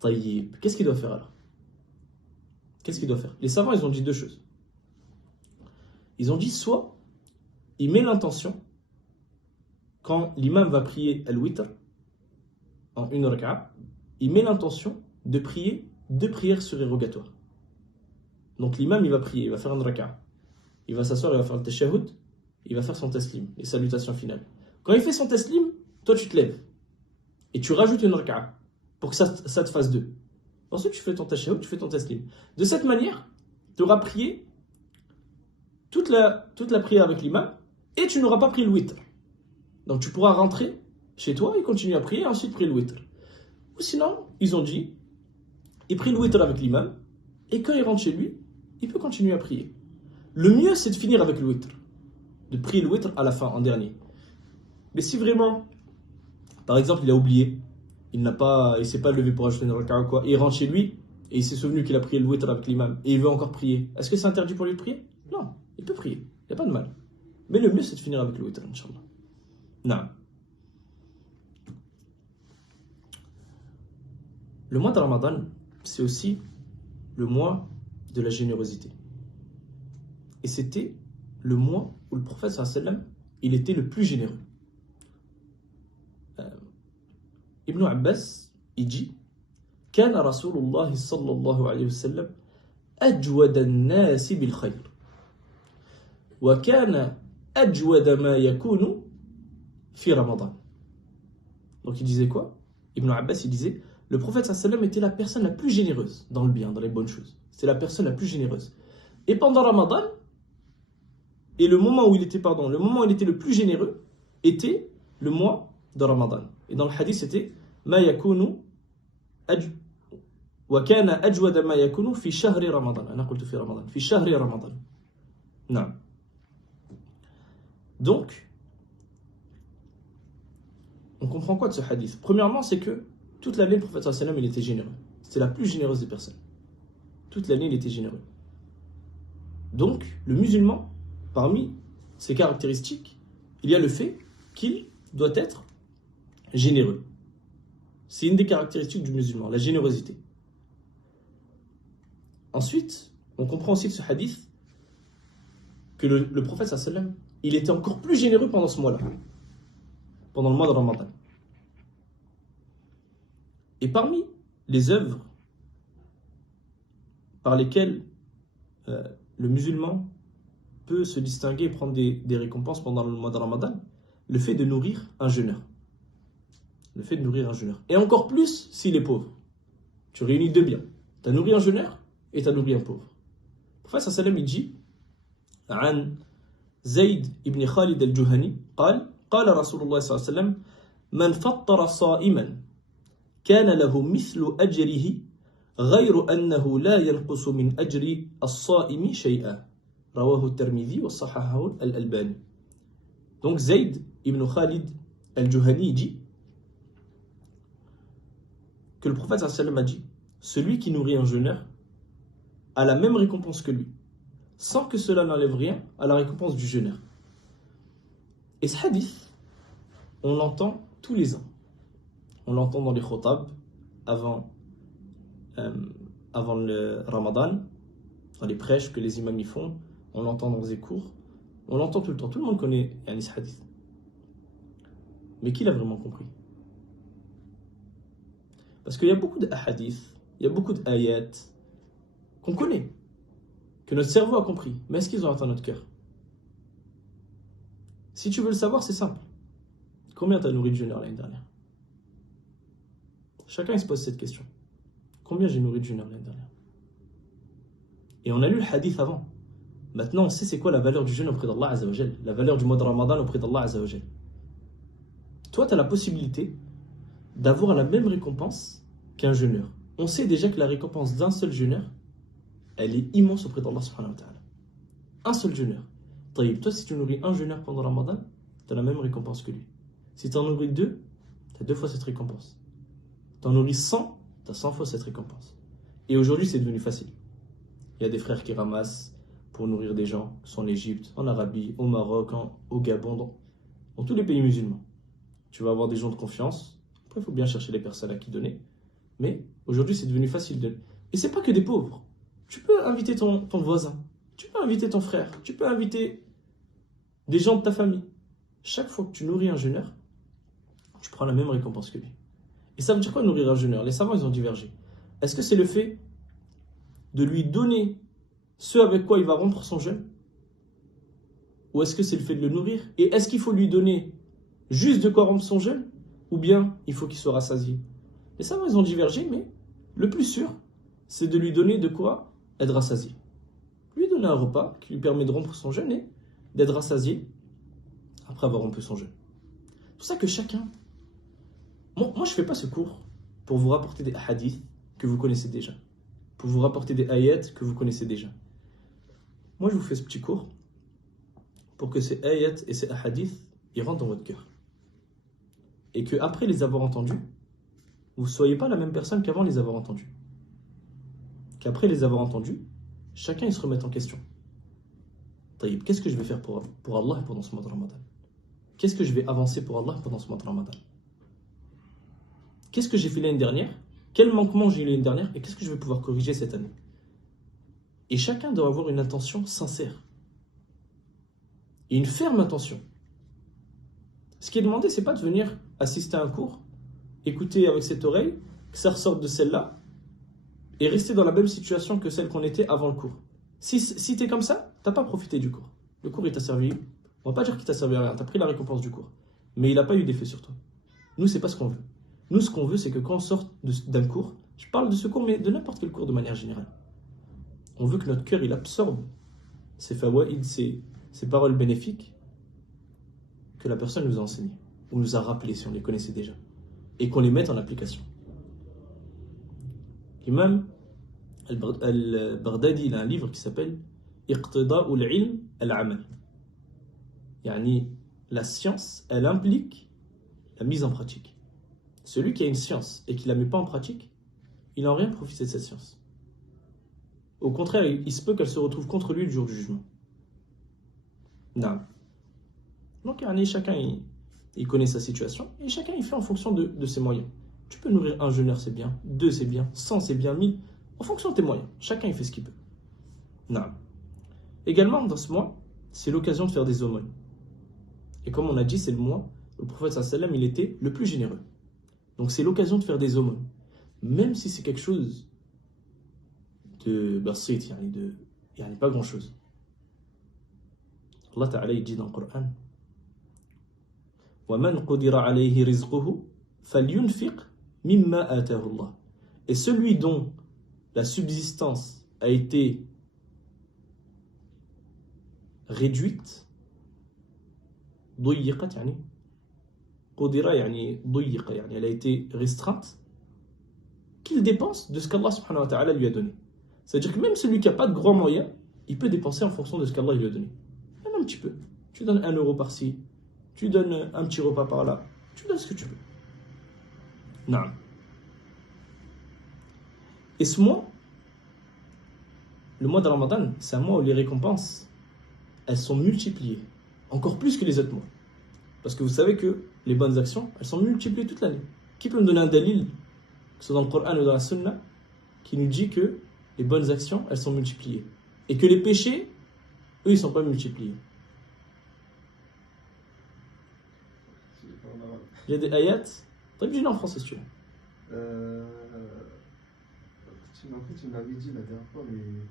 Taïb. Qu'est-ce qu'il doit faire alors? Qu'est-ce qu'il doit faire? Les savants, ils ont dit deux choses. Ils ont dit, soit il met l'intention, quand l'imam va prier al-witr, en une raka'a, il met l'intention de prier deux prières surérogatoires. Donc l'imam, il va prier, il va faire une raka'a. Il va s'asseoir, il va faire le tashahhud, il va faire son taslim, les salutations finales. Quand il fait son taslim, toi tu te lèves et tu rajoutes une raka'a pour que ça te fasse deux. Ensuite, tu fais ton tashahhud, tu fais ton taslim. De cette manière, tu auras prié toute la prière avec l'imam et tu n'auras pas pris le witr. Donc tu pourras rentrer chez toi et continuer à prier et ensuite prier le witr. Ou sinon, ils ont dit, il prie le witr avec l'imam et quand il rentre chez lui, il peut continuer à prier. Le mieux, c'est de finir avec le witr, de prier le witr à la fin, en dernier. Mais si vraiment, par exemple, il a oublié, il s'est pas levé pour acheter une raka'a ou quoi, et il rentre chez lui et il s'est souvenu qu'il a prié le witr avec l'imam et il veut encore prier, est-ce que c'est interdit pour lui de prier? Non, il peut prier, il n'y a pas de mal. Mais le mieux, c'est de finir avec le witr, Inch'Allah. Non. Le mois de Ramadan, c'est aussi le mois de la générosité. Et c'était le mois où le prophète sallam, il était le plus généreux. Ibn Abbas, il dit, كان رسول الله صلى الله عليه وسلم أجود الناس بالخير وكان أجود ما يكون في رمضان. Donc il disait quoi? Ibn Abbas, il disait, le prophète sallam était la personne la plus généreuse dans le bien, dans les bonnes choses. C'est la personne la plus généreuse. Et pendant Ramadan, et le moment où il était le plus généreux était le mois de Ramadan. Et dans le hadith, c'était ma yakunu wa kana ajwada ma yakunu fi shahri Ramadan. Ana qultu fi Ramadan, fi shahri Ramadan. Non. Donc, on comprend quoi de ce hadith? Premièrement, c'est que toute l'année, le prophète sallallahu alayhi wa sallam, il était généreux. C'était la plus généreuse des personnes. Toute l'année, il était généreux. Donc, le musulman, parmi ses caractéristiques, il y a le fait qu'il doit être généreux. C'est une des caractéristiques du musulman, la générosité. Ensuite, on comprend aussi de ce hadith que le prophète sallallahu alayhi wa sallam, il était encore plus généreux pendant ce mois-là, pendant le mois de Ramadan. Et parmi les œuvres par lesquelles le musulman peut se distinguer et prendre des récompenses pendant le mois de Ramadan, le fait de nourrir un jeûneur. Le fait de nourrir un jeûneur. Et encore plus s'il est pauvre. Tu réunis deux biens. Tu as nourri un jeûneur et tu as nourri un pauvre. Le prophète sallallahu alayhi wa sallam, il dit عن زيد ibn Khalid al-Juhani قال رسول الله صلى الله عليه وسلم من فطر صائما كان له مثل أجره غير أنه لا ينقص من أجر الصائم شيئا رواه الترمذي وصححه الألباني. Donc Zayd ibn Khalid al-Juhani dit que le prophète sallallahu alayhi wa sallam a dit: celui qui nourrit un jeûneur a la même récompense que lui, sans que cela n'enlève rien à la récompense du jeûneur. Et ce hadith, on l'entend tous les ans. On l'entend dans les khotab avant le Ramadan, dans les prêches que les imams y font. On l'entend dans les cours. On l'entend tout le temps. Tout le monde connaît ce hadith. Mais qui l'a vraiment compris? Parce qu'il y a beaucoup de hadiths, il y a beaucoup d'ayats qu'on connaît, que notre cerveau a compris. Mais est-ce qu'ils ont atteint notre cœur? Si tu veux le savoir, c'est simple. Combien t'as nourri de jeûneurs l'année dernière? Chacun il se pose cette question. Combien j'ai nourri de jeûneurs l'année dernière? Et on a lu le hadith avant. Maintenant, on sait c'est quoi la valeur du jeûne auprès d'Allah Azza wa Jal, la valeur du mois de Ramadan auprès d'Allah Azza wa Jal. Toi, tu as la possibilité d'avoir la même récompense qu'un jeûneur. On sait déjà que la récompense d'un seul jeûneur, elle est immense auprès d'Allah subhanahu wa ta'ala. Un seul jeûneur. Toi, si tu nourris un jeûneur pendant Ramadan, tu as la même récompense que lui. Si tu en nourris deux, tu as 2 fois cette récompense. Tu en nourris 100, tu as 100 fois cette récompense. Et aujourd'hui, c'est devenu facile. Il y a des frères qui ramassent pour nourrir des gens, que ce soit en Égypte, en Arabie, au Maroc, au Gabon, dans tous les pays musulmans. Tu vas avoir des gens de confiance. Après, il faut bien chercher les personnes à qui donner. Mais aujourd'hui, c'est devenu facile de... Et c'est pas que des pauvres. Tu peux inviter ton voisin. Tu peux inviter ton frère. Tu peux inviter des gens de ta famille. Chaque fois que tu nourris un jeûneur, tu prends la même récompense que lui. Et ça veut dire quoi nourrir un jeûneur? Les savants, ils ont divergé. Est-ce que c'est le fait de lui donner ce avec quoi il va rompre son jeûne? Ou est-ce que c'est le fait de le nourrir? Et est-ce qu'il faut lui donner juste de quoi rompre son jeûne? Ou bien il faut qu'il soit rassasié? Les savants, ils ont divergé, mais le plus sûr, c'est de lui donner de quoi être rassasié. Lui donner un repas qui lui permet de rompre son jeûne et d'être rassasié après avoir rompu son jeûne. C'est pour ça que chacun... Moi, je ne fais pas ce cours pour vous rapporter des hadiths que vous connaissez déjà, pour vous rapporter des ayats que vous connaissez déjà. Moi, je vous fais ce petit cours pour que ces ayats et ces hadiths, ils rentrent dans votre cœur. Et qu'après les avoir entendus, vous ne soyez pas la même personne qu'avant les avoir entendus. Qu'après les avoir entendus, chacun il se remette en question. Taïb, qu'est-ce que je vais faire pour Allah pendant ce mois de Ramadan? Qu'est-ce que je vais avancer pour Allah pendant ce mois de Ramadan? Qu'est-ce que j'ai fait l'année dernière? Quel manquement j'ai eu l'année dernière? Et qu'est-ce que je vais pouvoir corriger cette année? Et chacun doit avoir une intention sincère. Et une ferme intention. Ce qui est demandé, c'est pas de venir assister à un cours, écouter avec cette oreille, que ça ressorte de celle-là, et rester dans la même situation que celle qu'on était avant le cours. Si tu es comme ça, tu n'as pas profité du cours. Le cours, il t'a servi, on va pas dire qu'il t'a servi à rien, tu as pris la récompense du cours. Mais il n'a pas eu d'effet sur toi. Nous, c'est pas ce qu'on veut. Nous, ce qu'on veut, c'est que quand on sort d'un cours, je parle de ce cours, mais de n'importe quel cours de manière générale, on veut que notre cœur, il absorbe ces fawaïd, ces paroles bénéfiques que la personne nous a enseignées, ou nous a rappelées si on les connaissait déjà, et qu'on les mette en application. L'imam al-Baghdadi, il a un livre qui s'appelle Iqtida'ul ilm al-amal. Yani, la science, elle implique la mise en pratique. Celui qui a une science et qui ne la met pas en pratique, il n'a en rien profité de cette science. Au contraire, il se peut qu'elle se retrouve contre lui le jour du jugement. Non. Donc, chacun il connaît sa situation et chacun il fait en fonction de ses moyens. Tu peux nourrir un jeûneur, c'est bien, 2 c'est bien, 100 c'est bien, 1000, en fonction de tes moyens. Chacun il fait ce qu'il peut. Non. Également, dans ce mois, c'est l'occasion de faire des aumônes. Et comme on a dit, c'est le mois où le prophète sallallahu alayhi wa sallam, il était le plus généreux. Donc c'est l'occasion de faire des aumônes. Même si c'est quelque chose de basit, yani pas grand chose. Allah Ta'ala il dit dans le Coran وَمَنْ قُدِرَ عَلَيْهِ رِزْقُهُ فَلْيُنْفِقْ مِمَّا آتَاهُ اللَّهُ. Et celui dont la subsistance a été réduite, ضيقت يعني قدر يعني ضيق يعني elle a été restreinte, qu'il dépense de ce qu'Allah subhanahu wa ta'ala lui a donné. C'est-à-dire que même celui qui n'a pas de grands moyens, il peut dépenser en fonction de ce qu'Allah lui a donné. Même un petit peu. Tu donnes 1 euro par-ci, tu donnes un petit repas par-là, tu donnes ce que tu veux. Non. Et ce mois, le mois de Ramadan, c'est un mois où les récompenses, elles sont multipliées. Encore plus que les autres mois. Parce que vous savez que les bonnes actions, elles sont multipliées toute l'année. Qui peut me donner un dalil, que ce soit dans le Coran ou dans la Sunna, qui nous dit que les bonnes actions, elles sont multipliées. Et que les péchés, eux, ils ne sont pas multipliés. Il y a des ayats. Dis-le en français si tu veux. Tu m'avais dit la dernière fois, mais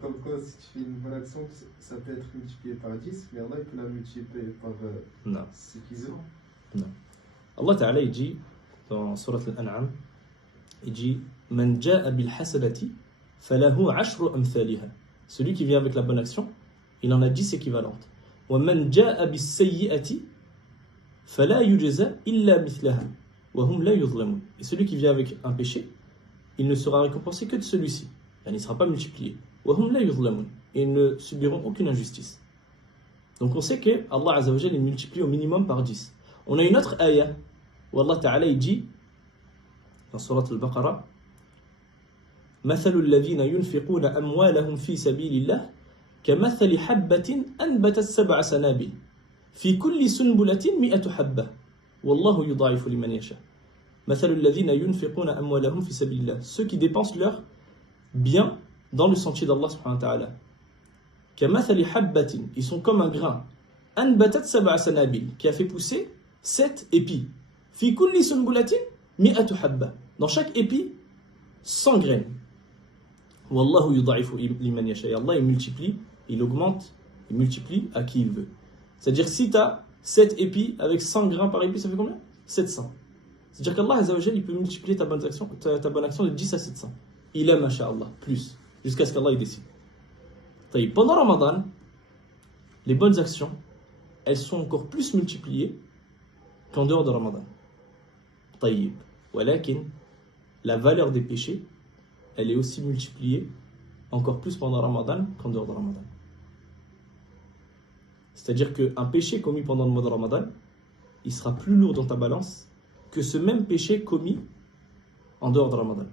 comme quoi, si tu fais une bonne action, ça peut être multiplié par 10, mais il y en a qui peuvent la multiplier par ce qu'ils ont. Non. Allah Ta'ala, il dit dans Surat Al-An'am, il dit Man ja'a bil hasanati falahu ashru amthaliha. Celui qui vient avec la bonne action, il en a 10 équivalentes. Wa man ja'a bis sayyi'ati fala yujza illa mithlaha wa hum la yuzlamun. Et celui qui vient avec un péché, il ne sera récompensé que de celui-ci. Il ne sera pas multiplié. Wa hum la yuzlamun. Et ils ne subiront aucune injustice. Donc on sait que Allah Azza wa Jalla il multiplie au minimum par 10. On a une autre ayah où Allah Ta'ala il dit dans Surat Al-Baqarah مثل الذين ينفقون أموالهم في سبيل الله كمثل حبة أنبتت 7 سنابل في كل سنبلة 100 حبة والله يضاعف لمن يشاء مثل الذين ينفقون أموالهم في سبيل الله. Ceux qui dépensent leurs biens dans le sentier d'Allah subhanahu wa ta'ala. كمثل حبة, ils sont comme un grain. أنبتت 7 سنابل, qui a fait pousser 7 épis. في كل سنبلة 100 حبة. Dans chaque épi, 100 graines. Wallahu yudha'ifu liman yasha. Allah il multiplie, il augmente, il multiplie à qui il veut. C'est-à-dire si tu as 7 épis avec 100 grains par épi, ça fait combien? 700. C'est-à-dire qu'Allah Azza wa Jalla, il peut multiplier ta bonne action de 10 à 700. Il aime, masha'Allah, plus, jusqu'à ce qu'Allah il décide. Pendant Ramadan, les bonnes actions, elles sont encore plus multipliées qu'en dehors de Ramadan. Taïb. Walakin, la valeur des péchés, elle est aussi multipliée encore plus pendant Ramadan qu'en dehors de Ramadan. C'est-à-dire qu'un péché commis pendant le mois de Ramadan, il sera plus lourd dans ta balance que ce même péché commis en dehors de Ramadan.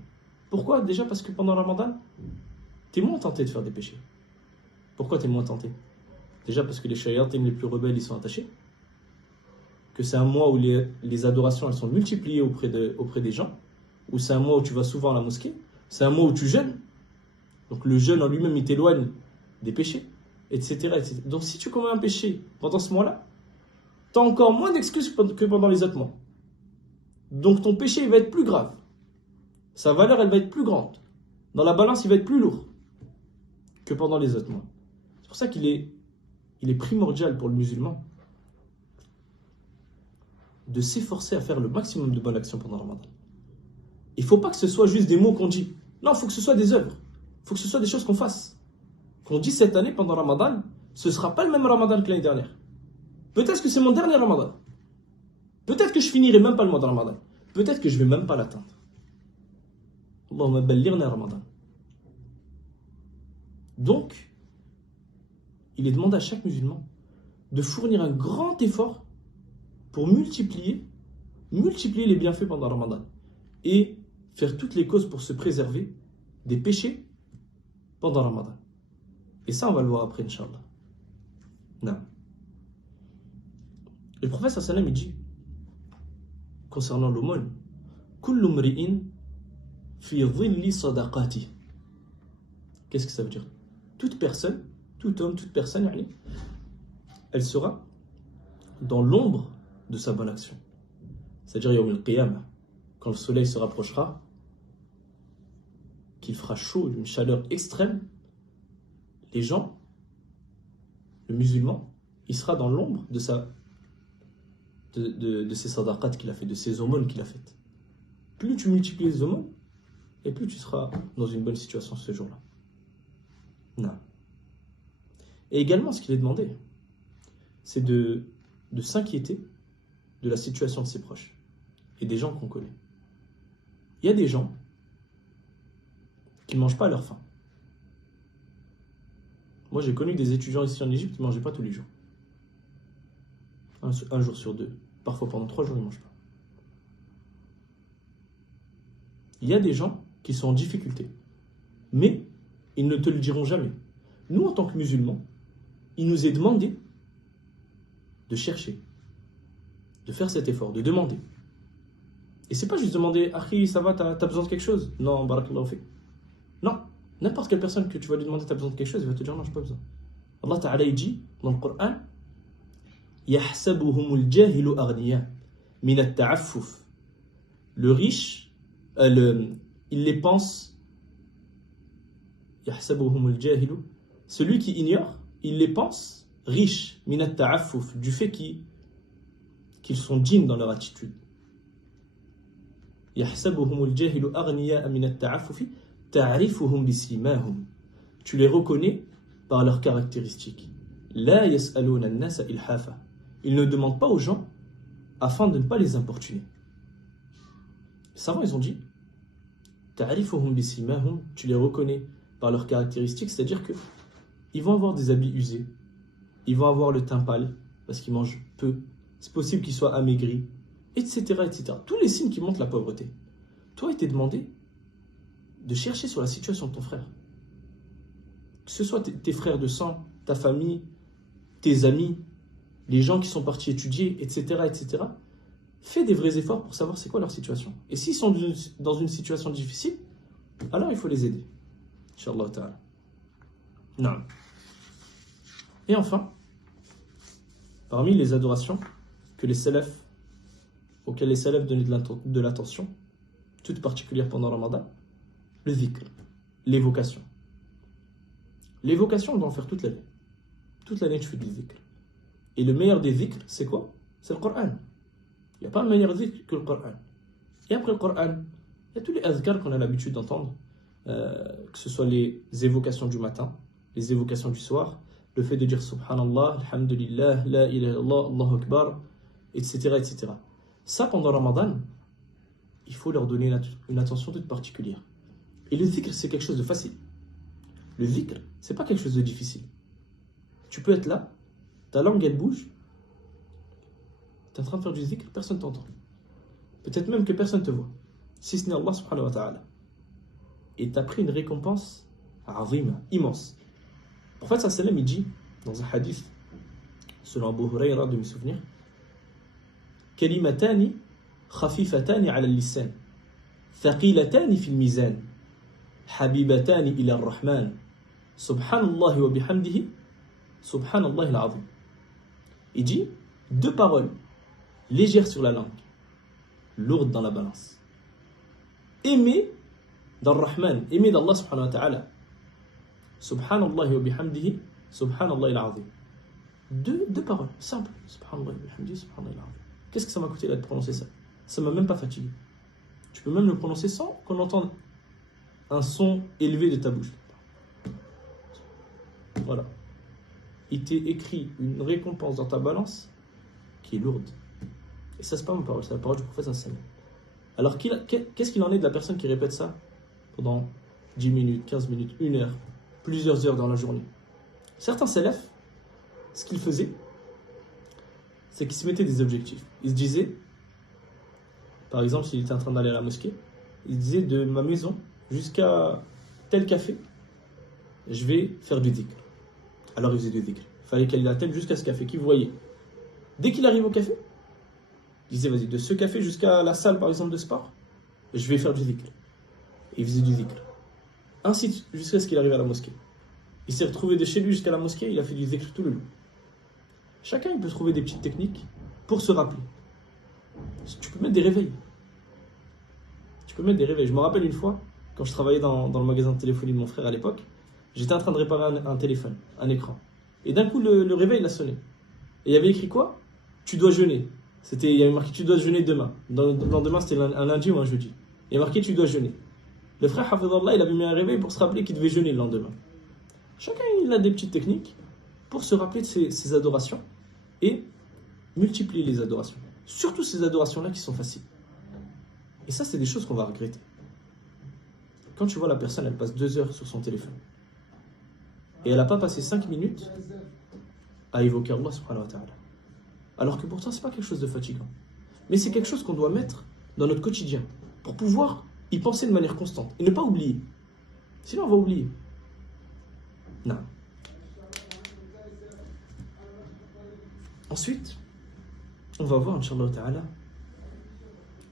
Pourquoi? Déjà parce que pendant Ramadan, tu es moins tenté de faire des péchés. Pourquoi tu es moins tenté? Déjà parce que les shayatines les plus rebelles, ils sont attachés. Que c'est un mois où les adorations, elles sont multipliées auprès des gens. Ou c'est un mois où tu vas souvent à la mosquée. C'est un mois où tu jeûnes. Donc le jeûne en lui-même, il t'éloigne des péchés, etc., etc. Donc si tu commets un péché pendant ce mois-là, tu as encore moins d'excuses que pendant les autres mois. Donc ton péché, il va être plus grave. Sa valeur, elle va être plus grande. Dans la balance, il va être plus lourd que pendant les autres mois. C'est pour ça qu'il est primordial pour le musulman de s'efforcer à faire le maximum de bonnes actions pendant le Ramadan. Il ne faut pas que ce soit juste des mots qu'on dit. Non, il faut que ce soit des œuvres. Il faut que ce soit des choses qu'on fasse. Qu'on dit cette année pendant Ramadan, ce ne sera pas le même Ramadan que l'année dernière. Peut-être que c'est mon dernier Ramadan. Peut-être que je finirai même pas le mois de Ramadan. Peut-être que je ne vais même pas l'atteindre. Allahumma ballighna Ramadan. Donc, il est demandé à chaque musulman de fournir un grand effort pour multiplier les bienfaits pendant Ramadan et faire toutes les causes pour se préserver des péchés pendant Ramadan. Et ça, on va le voir après, Inch'Allah. Non. Le prophète sallam, il dit concernant l'aumône, kullu mri'in fi dhilli sadaqati. Qu'est-ce que ça veut dire? Toute personne, tout homme, toute personne, elle sera dans l'ombre de sa bonne action. C'est-à-dire, yawm al-qiyamah, quand le soleil se rapprochera, qu'il fera chaud, une chaleur extrême, les gens, le musulman, il sera dans l'ombre de ses sadaqat qu'il a fait, de ses aumônes qu'il a faites. Plus tu multiplies les aumônes, et plus tu seras dans une bonne situation ce jour-là. Non. Et également, ce qu'il est demandé, c'est de s'inquiéter de la situation de ses proches et des gens qu'on connaît. Il y a des gens qui ne mangent pas à leur faim. Moi, j'ai connu des étudiants ici en Égypte qui ne mangeaient pas tous les jours. Un jour sur deux. Parfois pendant 3 jours, ils ne mangent pas. Il y a des gens qui sont en difficulté. Mais ils ne te le diront jamais. Nous, en tant que musulmans, il nous est demandé de chercher, de faire cet effort, de demander. Et c'est pas juste demander, Akhi, ça va, t'as besoin de quelque chose? Non, barakallahu fik. Non, n'importe quelle personne que tu vas lui demander, t'as besoin de quelque chose, il va te dire, non, j'ai pas besoin. Allah Ta'ala, il dit dans le Coran, يَحْسَبُهُمُ الْجَاهِلُ أَغْنِيَا مِنَ التَّعَفُّفِ. Le riche, il les pense, يَحْسَبُهُمُ الْجَاهِلُ. Celui qui ignore, il les pense riches, مِنَ التَّعَفُّفِ, du fait qu'ils sont dignes dans leur attitude. يَحْسَبُهُمُ الْجَاهِلُ أَغْنِيَاءَ مِنَ التَّعَفُّفِ تَعْرِفُهُمْ بِسِيمَاهُمْ. Tu les reconnais par leurs caractéristiques. لَا يَسْأَلُونَ النَّاسَ إِلْحَافًا. Ils ne demandent pas aux gens afin de ne pas les importuner. Les savants, ils ont dit تَعْرِفُهُمْ بِسِيمَاهُمْ. Tu les reconnais par leurs caractéristiques, c'est-à-dire que ils vont avoir des habits usés, ils vont avoir le teint pâle parce qu'ils mangent peu, c'est possible qu'ils soient amaigris, etc., etc. Tous les signes qui montrent la pauvreté. Toi, il t'est demandé de chercher sur la situation de ton frère. Que ce soit tes frères de sang, ta famille, tes amis, les gens qui sont partis étudier, etc., etc. Fais des vrais efforts pour savoir c'est quoi leur situation. Et s'ils sont dans une situation difficile, alors il faut les aider. Inch'Allah ta'ala. Non. Et enfin, parmi les adorations que auxquelles les salafs donnaient de l'attention, toute particulière pendant Ramadan, le dhikr, l'évocation. L'évocation, on doit en faire toute l'année. Toute l'année, tu fais du dhikr. Et le meilleur des dhikr, c'est quoi? C'est le Coran. Il n'y a pas un meilleur dhikr que le Coran. Et après le Coran, il y a tous les azkars qu'on a l'habitude d'entendre, que ce soit les évocations du matin, les évocations du soir, le fait de dire Subhanallah, Alhamdulillah, La ilaha illallah, Allahu Akbar, etc., etc. Ça, pendant Ramadan, il faut leur donner une attention toute particulière. Et le dhikr, c'est quelque chose de facile. Le dhikr, c'est pas quelque chose de difficile. Tu peux être là, ta langue elle bouge, tu es en train de faire du dhikr, personne t'entend. Peut-être même que personne te voit, si ce n'est Allah subhanahu wa ta'ala. Et tu as pris une récompense azima, immense. Le prophète sallam, il dit dans un hadith, selon Abu Huraira de mes souvenirs, Kalimatani khafifatani ala al-lisan, thaqilatani fi al-mizan, habibatani ila ar-Rahman, subhanallah wa bihamdihi, subhanallah al-azim. Il dit 2 paroles légères sur la langue, lourdes dans la balance. Aimées dans le Rahman, aimées d'Allah subhanahu wa ta'ala. Subhanallah wa bihamdihi, subhanallah al-azim. 2 paroles simples. Subhanallah wa bihamdihi, subhanallah al-azim. Qu'est-ce que ça m'a coûté là de prononcer ça? Ça m'a même pas fatigué. Tu peux même le prononcer sans qu'on entende un son élevé de ta bouche. Voilà. Il t'est écrit une récompense dans ta balance qui est lourde. Et ça, c'est pas ma parole, c'est la parole du prophète sallallahu. Alors, qu'est-ce qu'il en est de la personne qui répète ça pendant 10 minutes, 15 minutes, 1 heure, plusieurs heures dans la journée? Certains salafs, ce qu'ils faisaient, c'est qu'ils se mettaient des objectifs. Ils se disaient, par exemple, s'il était en train d'aller à la mosquée, il disait de ma maison jusqu'à tel café, je vais faire du dhikr. Alors il faisait du dhikr. Il fallait qu'il atteigne jusqu'à ce café qu'il voyait. Dès qu'il arrive au café, il disait vas-y, de ce café jusqu'à la salle par exemple de sport, je vais faire du dhikr. Et il faisait du dhikr. Ainsi jusqu'à ce qu'il arrive à la mosquée. Il s'est retrouvé de chez lui jusqu'à la mosquée, il a fait du dhikr tout le long. Chacun il peut trouver des petites techniques pour se rappeler. Tu peux mettre des réveils. Je me rappelle une fois, quand je travaillais dans le magasin de téléphonie de mon frère à l'époque, j'étais en train de réparer un téléphone, un écran. Et d'un coup, le réveil il a sonné. Et il y avait écrit quoi? Tu dois jeûner. Il y avait marqué tu dois jeûner demain. Dans demain, c'était un lundi ou un jeudi. Il y a marqué tu dois jeûner. Le frère Hafidallah, il avait mis un réveil pour se rappeler qu'il devait jeûner le lendemain. Chacun, il a des petites techniques pour se rappeler de ses adorations et multiplier les adorations. Surtout ces adorations-là qui sont faciles. Et ça, c'est des choses qu'on va regretter. quand tu vois la personne, elle passe 2 heures sur son téléphone, et elle n'a pas passé 5 minutes à évoquer Allah subhanahu wa ta'ala. Alors que pourtant, ce n'est pas quelque chose de fatigant. Mais c'est quelque chose qu'on doit mettre dans notre quotidien pour pouvoir y penser de manière constante et ne pas oublier. Sinon, on va oublier. Non. Ensuite, on va voir, Inch'Allah ta'ala,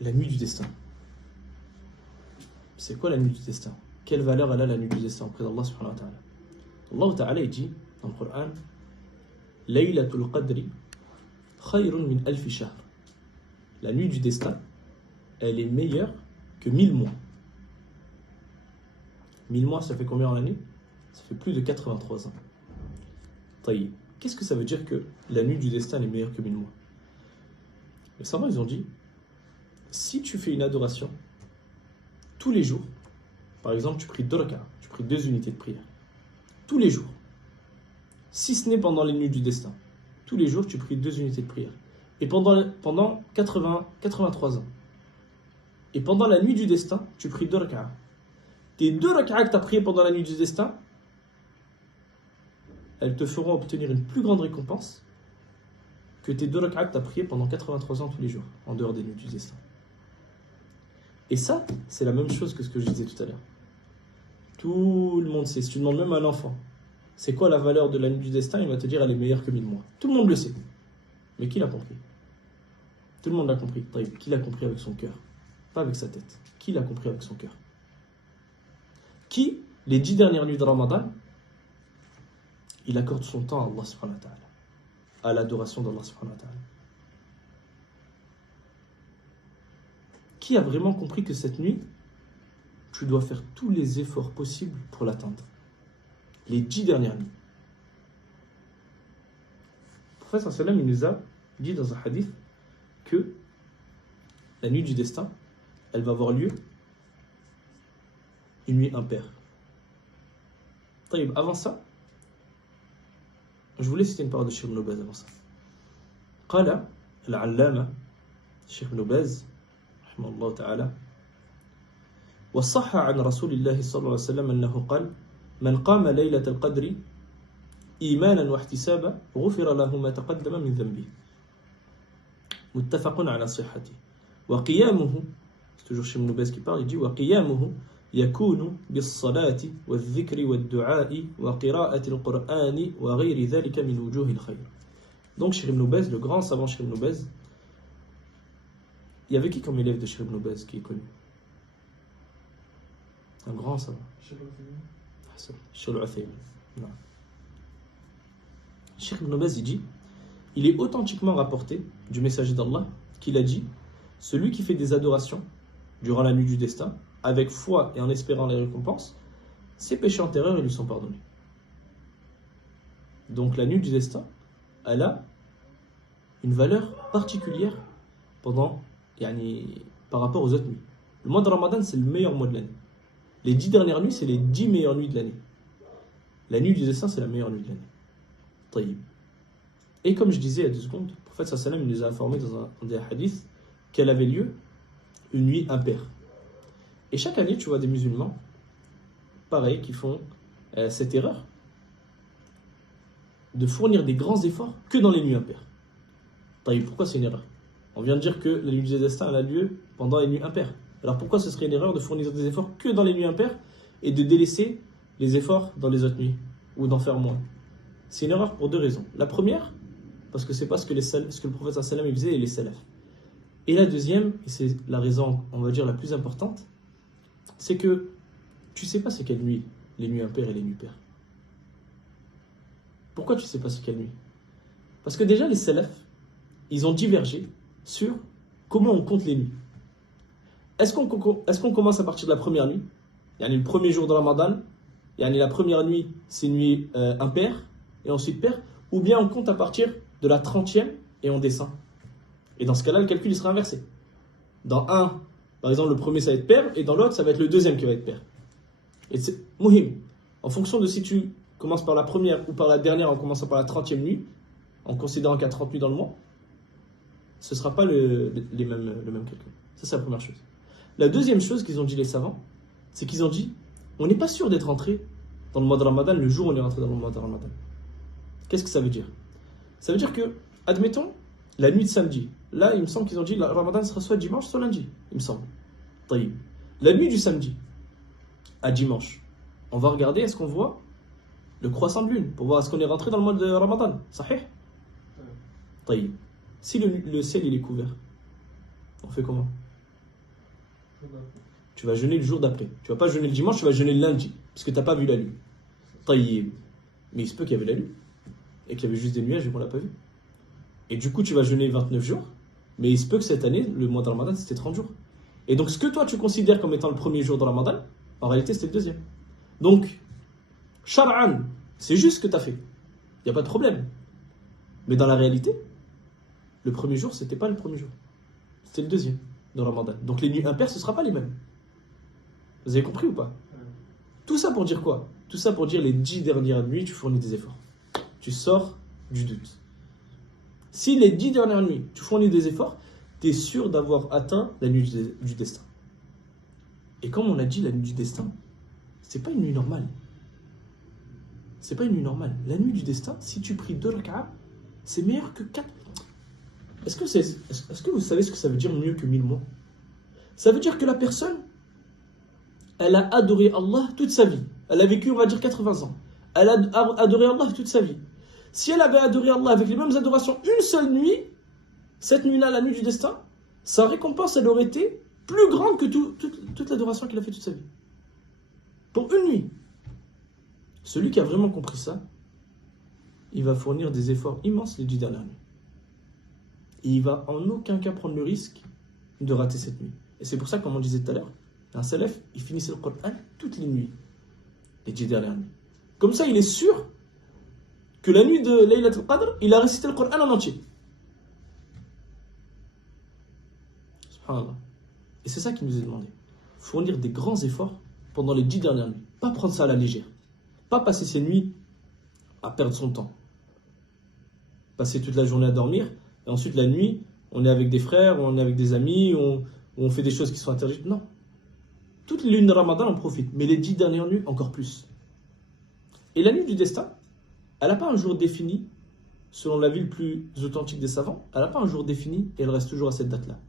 la nuit du destin. C'est quoi la nuit du destin? Quelle valeur elle a la nuit du destin auprès d'Allah subhanahu wa ta'ala? Allah ta'ala il dit dans le Coran, Laylatul Qadri khayrun min alfi shahr. La nuit du destin, elle est meilleure que 1000 mois. 1000 mois, ça fait combien en année? Ça fait plus de 83 ans. Taïb. Qu'est-ce que ça veut dire que la nuit du destin est meilleure que 1000 mois? Les savants, ils ont dit, si tu fais une adoration tous les jours, par exemple, tu pries 2 rak'ah, tu pries 2 unités de prière, tous les jours, si ce n'est pendant les nuits du destin, tous les jours, tu pries 2 unités de prière, et pendant 83 ans, et pendant la nuit du destin, tu pries 2 rak'ah. Tes 2 rak'ah que tu as priées pendant la nuit du destin, elles te feront obtenir une plus grande récompense que tes 2 rak'ah que tu as priées pendant 83 ans tous les jours, en dehors des nuits du destin. Et ça, c'est la même chose que ce que je disais tout à l'heure. Tout le monde sait, si tu demandes même à un enfant, c'est quoi la valeur de la nuit du destin, il va te dire elle est meilleure que 1000 mois. Tout le monde le sait. Mais qui l'a compris? Tout le monde l'a compris. Qui l'a compris avec son cœur? Pas avec sa tête. Qui l'a compris avec son cœur? Qui, les 10 dernières nuits de Ramadan, il accorde son temps à Allah subhanahu wa ta'ala, à l'adoration d'Allah subhanahu wa ta'ala. Qui a vraiment compris que cette nuit, tu dois faire tous les efforts possibles pour l'atteindre? Les 10 dernières nuits. Le prophète sallam, il nous a dit dans un hadith que la nuit du destin, elle va avoir lieu une nuit impaire. Avant ça, je voulais citer une parole de Cheikh Ibn Baz avant ça. قال العلامة الشيخ ابن باز رحمه الله تعالى وصح عن رسول الله صلى الله عليه وسلم أنه قال من قام ليلة القدر إيمانا واحتسابا غفر له ما تقدم من ذنبه متفق على صحته وقيامه, c'est toujours Cheikh Ibn Baz qui parle, il dit وقيامه يكون بالصلاة والذكر والدعاء وقراءة القرآن وغير ذلك من وجوه الخير. Donc Cheikh Ibn Baz, le grand savant Cheikh Ibn Baz, il y avait qui comme élève de Cheikh Ibn Baz qui est connu? Un grand savant. Cheikh al-Uthaymin. Cheikh Ibn Baz il dit, il est authentiquement rapporté du messager d'Allah qu'il a dit, celui qui fait des adorations durant la nuit du destin, avec foi et en espérant les récompenses, ses péchés antérieurs lui sont pardonnés. Donc la nuit du destin, elle a une valeur particulière par rapport aux autres nuits. Le mois de Ramadan, c'est le meilleur mois de l'année. Les 10 dernières nuits, c'est les 10 meilleures nuits de l'année. La nuit du destin, c'est la meilleure nuit de l'année. Taïb. Et comme je disais il y a 2 secondes, le prophète sallam il nous a informé dans des hadiths qu'elle avait lieu une nuit impaire. Et chaque année, tu vois des musulmans, pareil, qui font cette erreur de fournir des grands efforts que dans les nuits impaires. Pourquoi c'est une erreur? On vient de dire que la nuit du destin a lieu pendant les nuits impaires. Alors pourquoi ce serait une erreur de fournir des efforts que dans les nuits impaires et de délaisser les efforts dans les autres nuits ou d'en faire moins? C'est une erreur pour 2 raisons. La première, parce que c'est pas ce que le prophète sallam faisait et les salafs. Et la deuxième, et c'est la raison, on va dire, la plus importante, c'est que tu sais pas c'est quelle nuit, les nuits impaires et les nuits paires. Pourquoi tu sais pas c'est quelle nuit? Parce que déjà les salafs, ils ont divergé sur comment on compte les nuits. Est-ce qu'on commence à partir de la première nuit? Le premier jour de Ramadan, la première nuit, c'est une nuit impaire, et ensuite paire, ou bien on compte à partir de la 30e et on descend. Et dans ce cas-là, le calcul il sera inversé. Dans un, par exemple, le premier ça va être pair, et dans l'autre ça va être le deuxième qui va être pair. Et c'est muhim. En fonction de si tu commences par la première ou par la dernière en commençant par la 30e nuit, en considérant qu'il y a 30 nuits dans le mois, ce ne sera pas le même calcul. Ça c'est la première chose. La deuxième chose qu'ils ont dit les savants, C'est qu'ils ont dit, on n'est pas sûr d'être rentré dans le mois de Ramadan le jour où on est rentré dans le mois de Ramadan. Qu'est-ce que ça veut dire? Ça veut dire que, admettons, la nuit de samedi. Là, il me semble qu'ils ont dit, le Ramadan sera soit dimanche, soit lundi. Il me semble. Taïb. La nuit du samedi à dimanche, on va regarder, est-ce qu'on voit le croissant de lune pour voir est-ce qu'on est rentré dans le mois de Ramadan. Sahih? Taïb. Si le ciel il est couvert, on fait comment? Tu vas jeûner le jour d'après. Tu vas pas jeûner le dimanche, tu vas jeûner le lundi. Parce que tu n'as pas vu la lune. Taïb. Mais il se peut qu'il y avait la lune. Et qu'il y avait juste des nuages et qu'on l'a pas vu. Et du coup, tu vas jeûner 29 jours. Mais il se peut que cette année, le mois de Ramadan, c'était 30 jours. Et donc, ce que toi, tu considères comme étant le premier jour de Ramadan, en réalité, c'était le deuxième. Donc, Shar'an, c'est juste ce que tu as fait. Il n'y a pas de problème. Mais dans la réalité, le premier jour, c'était pas le premier jour. C'était le deuxième de Ramadan. Donc, les nuits impaires, ce ne sera pas les mêmes. Vous avez compris ou pas? Tout ça pour dire quoi? Tout ça pour dire les 10 dernières nuits, tu fournis des efforts. Tu sors du doute. Si les 10 dernières nuits, tu fournis des efforts, tu es sûr d'avoir atteint la nuit du destin. Et comme on a dit, la nuit du destin, c'est pas une nuit normale. C'est pas une nuit normale. La nuit du destin, si tu pries 2 rak'ah, c'est meilleur que 4. Est-ce que vous savez ce que ça veut dire mieux que 1000 mois? Ça veut dire que la personne, elle a adoré Allah toute sa vie. Elle a vécu, on va dire, 80 ans. Elle a adoré Allah toute sa vie. Si elle avait adoré Allah avec les mêmes adorations une seule nuit, cette nuit-là, la nuit du destin, sa récompense, elle aurait été plus grande que toute l'adoration qu'il a fait toute sa vie. Pour une nuit. Celui qui a vraiment compris ça, il va fournir des efforts immenses les 10 dernières nuits. Et il va en aucun cas prendre le risque de rater cette nuit. Et c'est pour ça, comme on disait tout à l'heure, un salaf, il finissait le Coran toutes les nuits, les 10 dernières nuits. Comme ça, il est sûr que la nuit de Laylatul Qadr, il a récité le Coran en entier. Subhanallah. Et c'est ça qui nous est demandé. Fournir des grands efforts pendant les 10 dernières nuits. Pas prendre ça à la légère. Pas passer ces nuits à perdre son temps. Passer toute la journée à dormir, et ensuite la nuit, on est avec des frères, on est avec des amis, on fait des choses qui sont interdites. Non. Toutes les lunes de Ramadan, on profite. Mais les 10 dernières nuits, encore plus. Et la nuit du destin, elle n'a pas un jour défini, selon l'avis le plus authentique des savants, elle n'a pas un jour défini et elle reste toujours à cette date-là.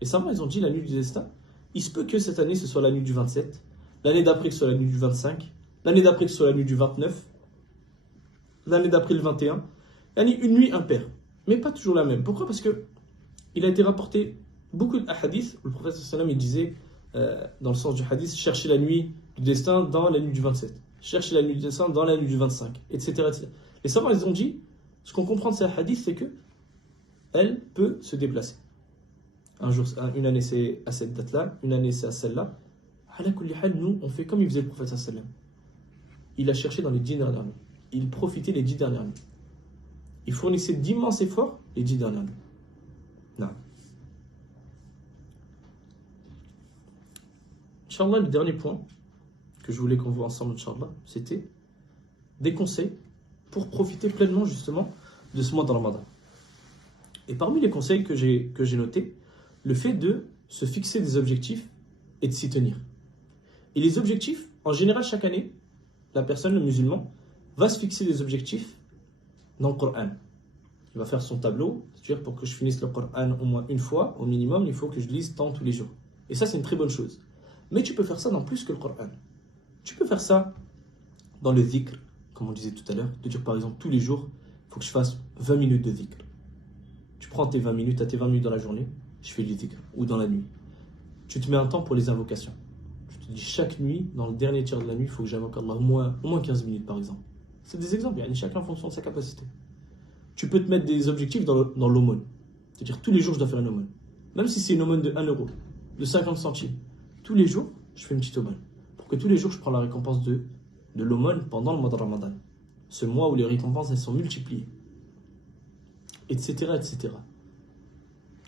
Les savants, ils ont dit la nuit du destin, il se peut que cette année ce soit la nuit du 27, l'année d'après que ce soit la nuit du 25, l'année d'après que ce soit la nuit du 29, l'année d'après le 21, une nuit impaire. Mais pas toujours la même. Pourquoi? Parce que il a été rapporté beaucoup de hadiths où le prophète sallam il disait, dans le sens du hadith, cherchez la nuit du destin dans la nuit du 27. Cherchez la nuit du destin dans la nuit du 25, etc. etc. Les savants, ils ont dit, ce qu'on comprend de ces hadiths, c'est que elle peut se déplacer. Un jour, une année c'est à cette date-là, une année c'est à celle-là. Ala kulli hal, nous, on fait comme il faisait le prophète sallam. Il a cherché dans les 10 dernières nuits. Il profitait les 10 dernières nuits. Il fournissait d'immenses efforts les 10 dernières nuits. Non. Inch'Allah, le dernier point que je voulais qu'on voit ensemble, Inch'Allah, c'était des conseils pour profiter pleinement justement de ce mois de Ramadan. Et parmi les conseils que j'ai notés, le fait de se fixer des objectifs et de s'y tenir. Et les objectifs, en général, chaque année, la personne, le musulman, va se fixer des objectifs dans le Coran. Il va faire son tableau, c'est-à-dire pour que je finisse le Coran au moins une fois, au minimum, il faut que je lise tant tous les jours. Et ça, c'est une très bonne chose. Mais tu peux faire ça dans plus que le Coran. Tu peux faire ça dans le dhikr, comme on disait tout à l'heure, de dire par exemple tous les jours, il faut que je fasse 20 minutes de dhikr. Tu prends tes 20 minutes, tu as tes 20 minutes dans la journée, je fais du dhikr, ou dans la nuit. Tu te mets un temps pour les invocations. Tu te dis chaque nuit, dans le dernier tiers de la nuit, il faut que j'invoque Allah au moins 15 minutes par exemple. C'est des exemples, il y a chacun en fonction de sa capacité. Tu peux te mettre des objectifs dans l'aumône. C'est-à-dire tous les jours je dois faire une aumône. Même si c'est une aumône de 1 euro, de 50 centimes. Tous les jours, je fais une petite aumône. Pour que tous les jours je prends la récompense de l'aumône pendant le mois de Ramadan. Ce mois où les récompenses elles sont multipliées. Etc. etc.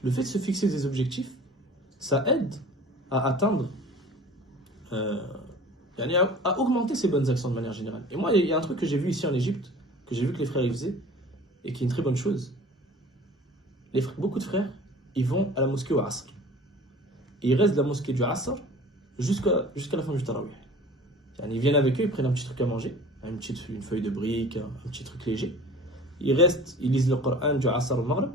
Le fait de se fixer des objectifs, ça aide à atteindre, à augmenter ses bonnes actions de manière générale. Et moi, il y a un truc que j'ai vu ici en Égypte, que j'ai vu que les frères y faisaient, et qui est une très bonne chose. Beaucoup de frères, ils vont à la mosquée au Asr. Et ils restent de la mosquée du Asr jusqu'à la fin du tarawih. Ils viennent avec eux, ils prennent un petit truc à manger, une feuille de brique, un petit truc léger. Ils restent, ils lisent le Coran du Asr au Maghreb.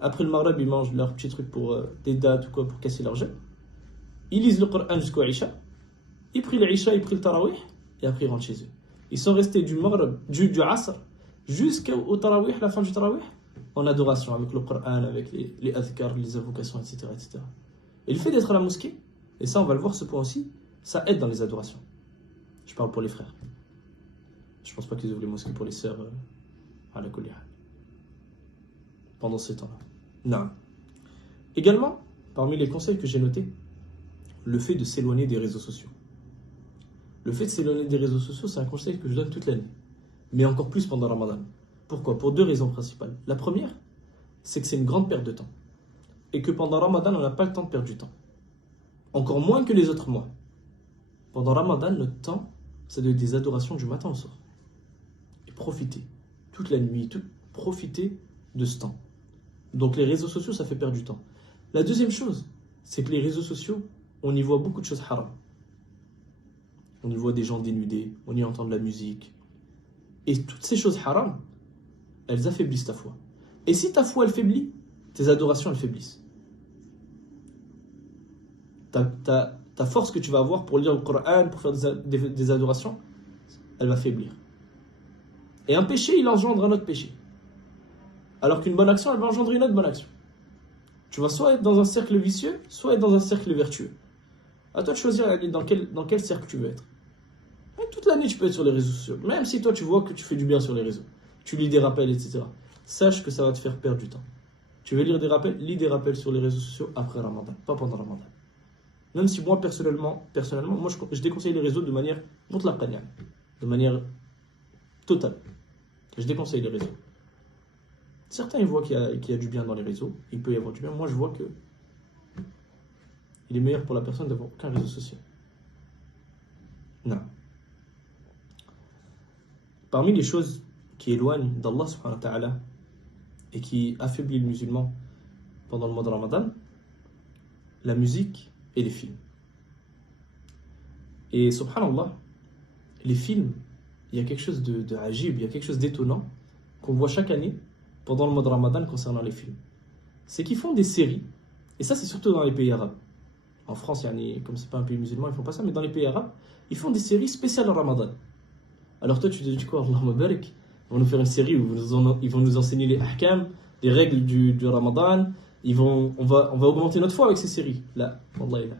Après le Maghreb, ils mangent leur petit truc pour des dates ou quoi pour casser leur jeûne. Ils lisent le Coran jusqu'au Isha. Ils prient le Isha, ils prient le tarawih et après ils rentrent chez eux. Ils sont restés du Maghreb, du Asr jusqu'au tarawih, la fin du tarawih, en adoration avec le Coran, avec les adhkar, les invocations, etc., etc. Et le fait d'être à la mosquée, et ça on va le voir ce point aussi, ça aide dans les adorations. Je parle pour les frères. Je pense pas qu'ils ouvrent les mosquées pour les sœurs à la Kulliha pendant ce temps-là. Non. Également, parmi les conseils que j'ai notés, le fait de s'éloigner des réseaux sociaux. Le fait de s'éloigner des réseaux sociaux, c'est un conseil que je donne toute l'année, mais encore plus pendant Ramadan. Pourquoi? Pour deux raisons principales. La première, c'est que c'est une grande perte de temps. Et que pendant Ramadan, on n'a pas le temps de perdre du temps. Encore moins que les autres mois. Pendant Ramadan, notre temps, ça doit être des adorations du matin au soir. Et profitez, toute la nuit, profitez de ce temps. Donc les réseaux sociaux, ça fait perdre du temps. La deuxième chose, c'est que les réseaux sociaux, on y voit beaucoup de choses haram. On y voit des gens dénudés, on y entend de la musique. Et toutes ces choses haram, elles affaiblissent ta foi. Et si ta foi, elle faiblit, tes adorations, elles faiblissent. Ta force que tu vas avoir pour lire le Coran, pour faire des adorations, elle va faiblir. Et un péché, il engendre un autre péché. Alors qu'une bonne action, elle va engendrer une autre bonne action. Tu vas soit être dans un cercle vicieux, soit être dans un cercle vertueux. À toi de choisir dans quel cercle tu veux être. Même toute l'année, tu peux être sur les réseaux sociaux. Même si toi, tu vois que tu fais du bien sur les réseaux. Tu lis des rappels, etc. Sache que ça va te faire perdre du temps. Tu veux lire des rappels, lis des rappels sur les réseaux sociaux après Ramadan, pas pendant Ramadan. Même si moi, personnellement moi, je déconseille les réseaux de manière mutlaqan, de manière totale. Je déconseille les réseaux. Certains, ils voient qu'il y a du bien dans les réseaux. Il peut y avoir du bien. Moi, je vois que il est meilleur pour la personne d'avoir aucun réseau social. Non. Parmi les choses qui éloignent d'Allah subhanahu wa ta'ala et qui affaiblit le musulman pendant le mois de Ramadan, la musique et les films. Et subhanallah, les films, il y a quelque chose de ajib, il y a quelque chose d'étonnant qu'on voit chaque année pendant le mois de Ramadan concernant les films. C'est qu'ils font des séries, et ça c'est surtout dans les pays arabes. En France, comme c'est pas un pays musulman, ils font pas ça, mais dans les pays arabes, ils font des séries spéciales au Ramadan. Alors toi, tu te dis quoi? Allahumma barik. Ils vont nous faire une série où ils vont nous enseigner les ahkam, les règles du Ramadan. On va augmenter notre foi avec ces séries. Là, wallahi là.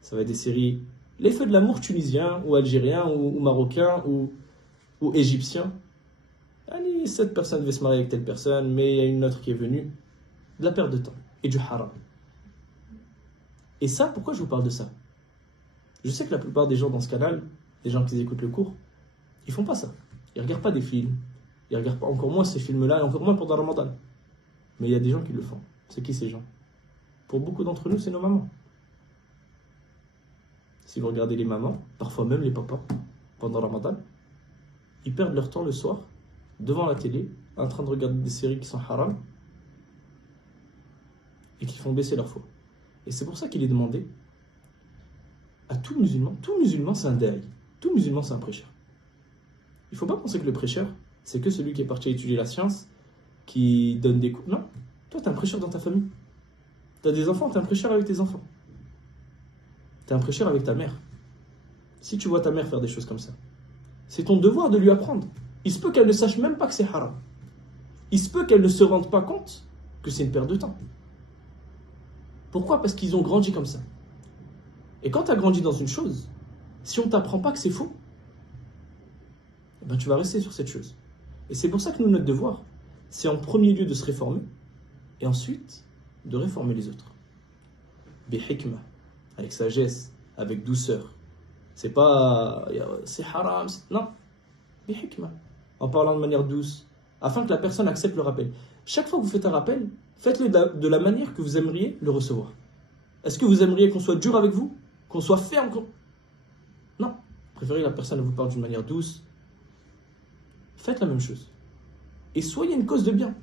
Ça va être des séries, les feux de l'amour tunisiens, ou algériens, ou marocains, ou égyptiens. Cette personne devait se marier avec telle personne, mais il y a une autre qui est venue. De la perte de temps et du haram. Et ça, pourquoi je vous parle de ça? Je sais que la plupart des gens dans ce canal, les gens qui écoutent le cours, ils font pas ça. Ils regardent pas des films. Ils regardent pas encore moins ces films-là, et encore moins pendant Ramadan. Mais il y a des gens qui le font. C'est qui ces gens? Pour beaucoup d'entre nous, c'est nos mamans. Si vous regardez les mamans, parfois même les papas, pendant Ramadan, ils perdent leur temps le soir, devant la télé, en train de regarder des séries qui sont haram, et qui font baisser leur foi. Et c'est pour ça qu'il est demandé à tout musulman c'est un da'i, tout musulman c'est un prêcheur. Il ne faut pas penser que le prêcheur, c'est que celui qui est parti étudier la science, qui donne des cours. Non, toi tu es un prêcheur dans ta famille. Tu as des enfants, tu es un prêcheur avec tes enfants. Tu es un prêcheur avec ta mère. Si tu vois ta mère faire des choses comme ça, c'est ton devoir de lui apprendre. Il se peut qu'elle ne sache même pas que c'est haram. Il se peut qu'elle ne se rende pas compte que c'est une perte de temps. Pourquoi? Parce qu'ils ont grandi comme ça. Et quand tu as grandi dans une chose, si on ne t'apprend pas que c'est faux, eh ben tu vas rester sur cette chose. Et c'est pour ça que nous, notre devoir, c'est en premier lieu de se réformer, et ensuite de réformer les autres. Bihikma, avec sagesse, avec douceur. C'est pas c'est haram, non. Bihikma, en parlant de manière douce, afin que la personne accepte le rappel. Chaque fois que vous faites un rappel, faites-le de la manière que vous aimeriez le recevoir. Est-ce que vous aimeriez qu'on soit dur avec vous? Qu'on soit ferme? Non. Préférez que la personne vous parle d'une manière douce. Faites la même chose. Et soyez une cause de bien.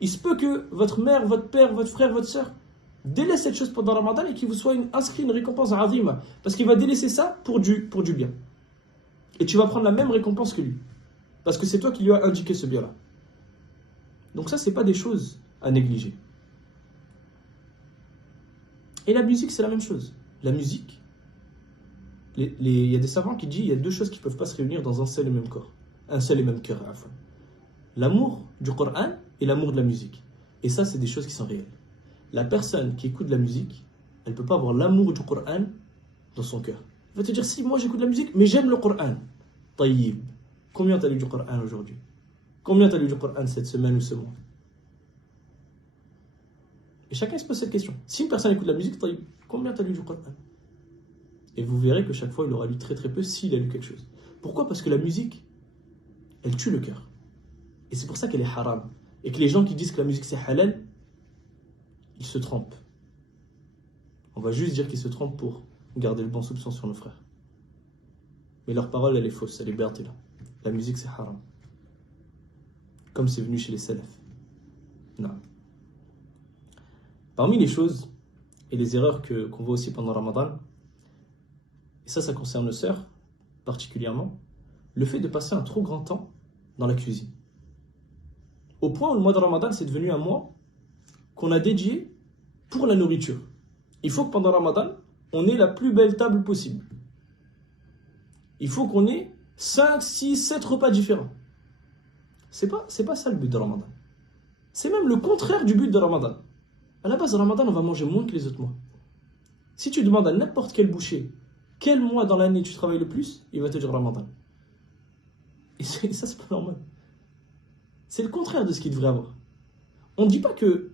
Il se peut que votre mère, votre père, votre frère, votre soeur Délaisse cette chose pendant Ramadan et qu'il vous soit inscrit une récompense azima. Parce qu'il va délaisser ça pour du bien. Et tu vas prendre la même récompense que lui. Parce que c'est toi qui lui as indiqué ce bien-là. Donc ça, c'est pas des choses à négliger. Et la musique, c'est la même chose. La musique, il y a des savants qui disent qu'il y a deux choses qui ne peuvent pas se réunir dans un seul et même corps. Un seul et même cœur, à la fois. L'amour du Coran et l'amour de la musique. Et ça, c'est des choses qui sont réelles. La personne qui écoute de la musique, elle ne peut pas avoir l'amour du Coran dans son cœur. Elle va te dire, si, moi j'écoute de la musique, mais j'aime le Coran. Taïb. Combien tu as lu du Coran aujourd'hui? Combien tu as lu du Coran cette semaine ou ce mois? Et chacun se pose cette question. Si une personne écoute de la musique, taïb, combien tu as lu du Coran? Et vous verrez que chaque fois, il aura lu très très peu s'il a lu quelque chose. Pourquoi? Parce que la musique, elle tue le cœur. Et c'est pour ça qu'elle est haram. Et que les gens qui disent que la musique c'est halal, ils se trompent. On va juste dire qu'ils se trompent pour garder le bon soupçon sur nos frères. Mais leur parole, elle est fausse, elle est bertée là. La musique c'est haram. Comme c'est venu chez les salafs. Non. Parmi les choses et les erreurs qu'on voit aussi pendant Ramadan, et ça concerne nos sœurs particulièrement, le fait de passer un trop grand temps dans la cuisine. Au point où le mois de Ramadan, c'est devenu un mois qu'on a dédié pour la nourriture. Il faut que pendant Ramadan, on ait la plus belle table possible. Il faut qu'on ait 5, 6, 7 repas différents. C'est pas ça le but de Ramadan. C'est même le contraire du but de Ramadan. À la base, Ramadan, on va manger moins que les autres mois. Si tu demandes à n'importe quel boucher quel mois dans l'année tu travailles le plus, il va te dire Ramadan. Et ça, c'est pas normal. C'est le contraire de ce qu'il devrait avoir. On ne dit pas que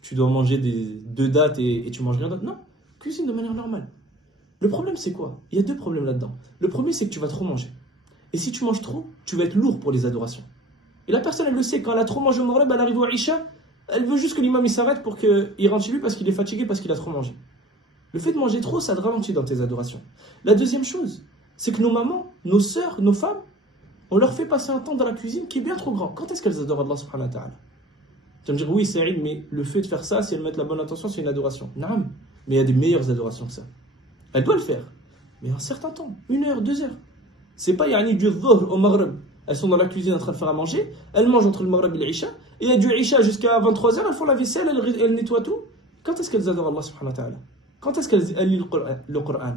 tu dois manger deux dates et tu manges rien d'autre. Non, cuisine de manière normale. Le problème, c'est quoi? Il y a deux problèmes là-dedans. Le premier, c'est que tu vas trop manger. Et si tu manges trop, tu vas être lourd pour les adorations. Et la personne, elle le sait, quand elle a trop mangé au Maghreb, elle arrive au Isha, elle veut juste que l'imam il s'arrête pour qu'il rentre chez lui parce qu'il est fatigué, parce qu'il a trop mangé. Le fait de manger trop, ça te ralentit dans tes adorations. La deuxième chose, c'est que nos mamans, nos sœurs, nos femmes, on leur fait passer un temps dans la cuisine qui est bien trop grand. Quand est-ce qu'elles adorent Allah subhanahu wa ta'ala? Tu vas me dire, oui, c'est Eid, mais le fait de faire ça, si elles mettent la bonne intention, c'est une adoration. Non, mais il y a des meilleures adorations que ça. Elle doit le faire, mais un certain temps, 1 heure, 2 heures. C'est pas yani du dhuhr au Maghreb. Elles sont dans la cuisine en train de faire à manger, elles mangent entre le Maghreb et l'Isha, et il y a du Isha jusqu'à 23h, elles font la vaisselle, elles nettoient tout. Quand est-ce qu'elles adorent Allah subhanahu wa ta'ala? Quand est-ce qu'elles lisent le Coran?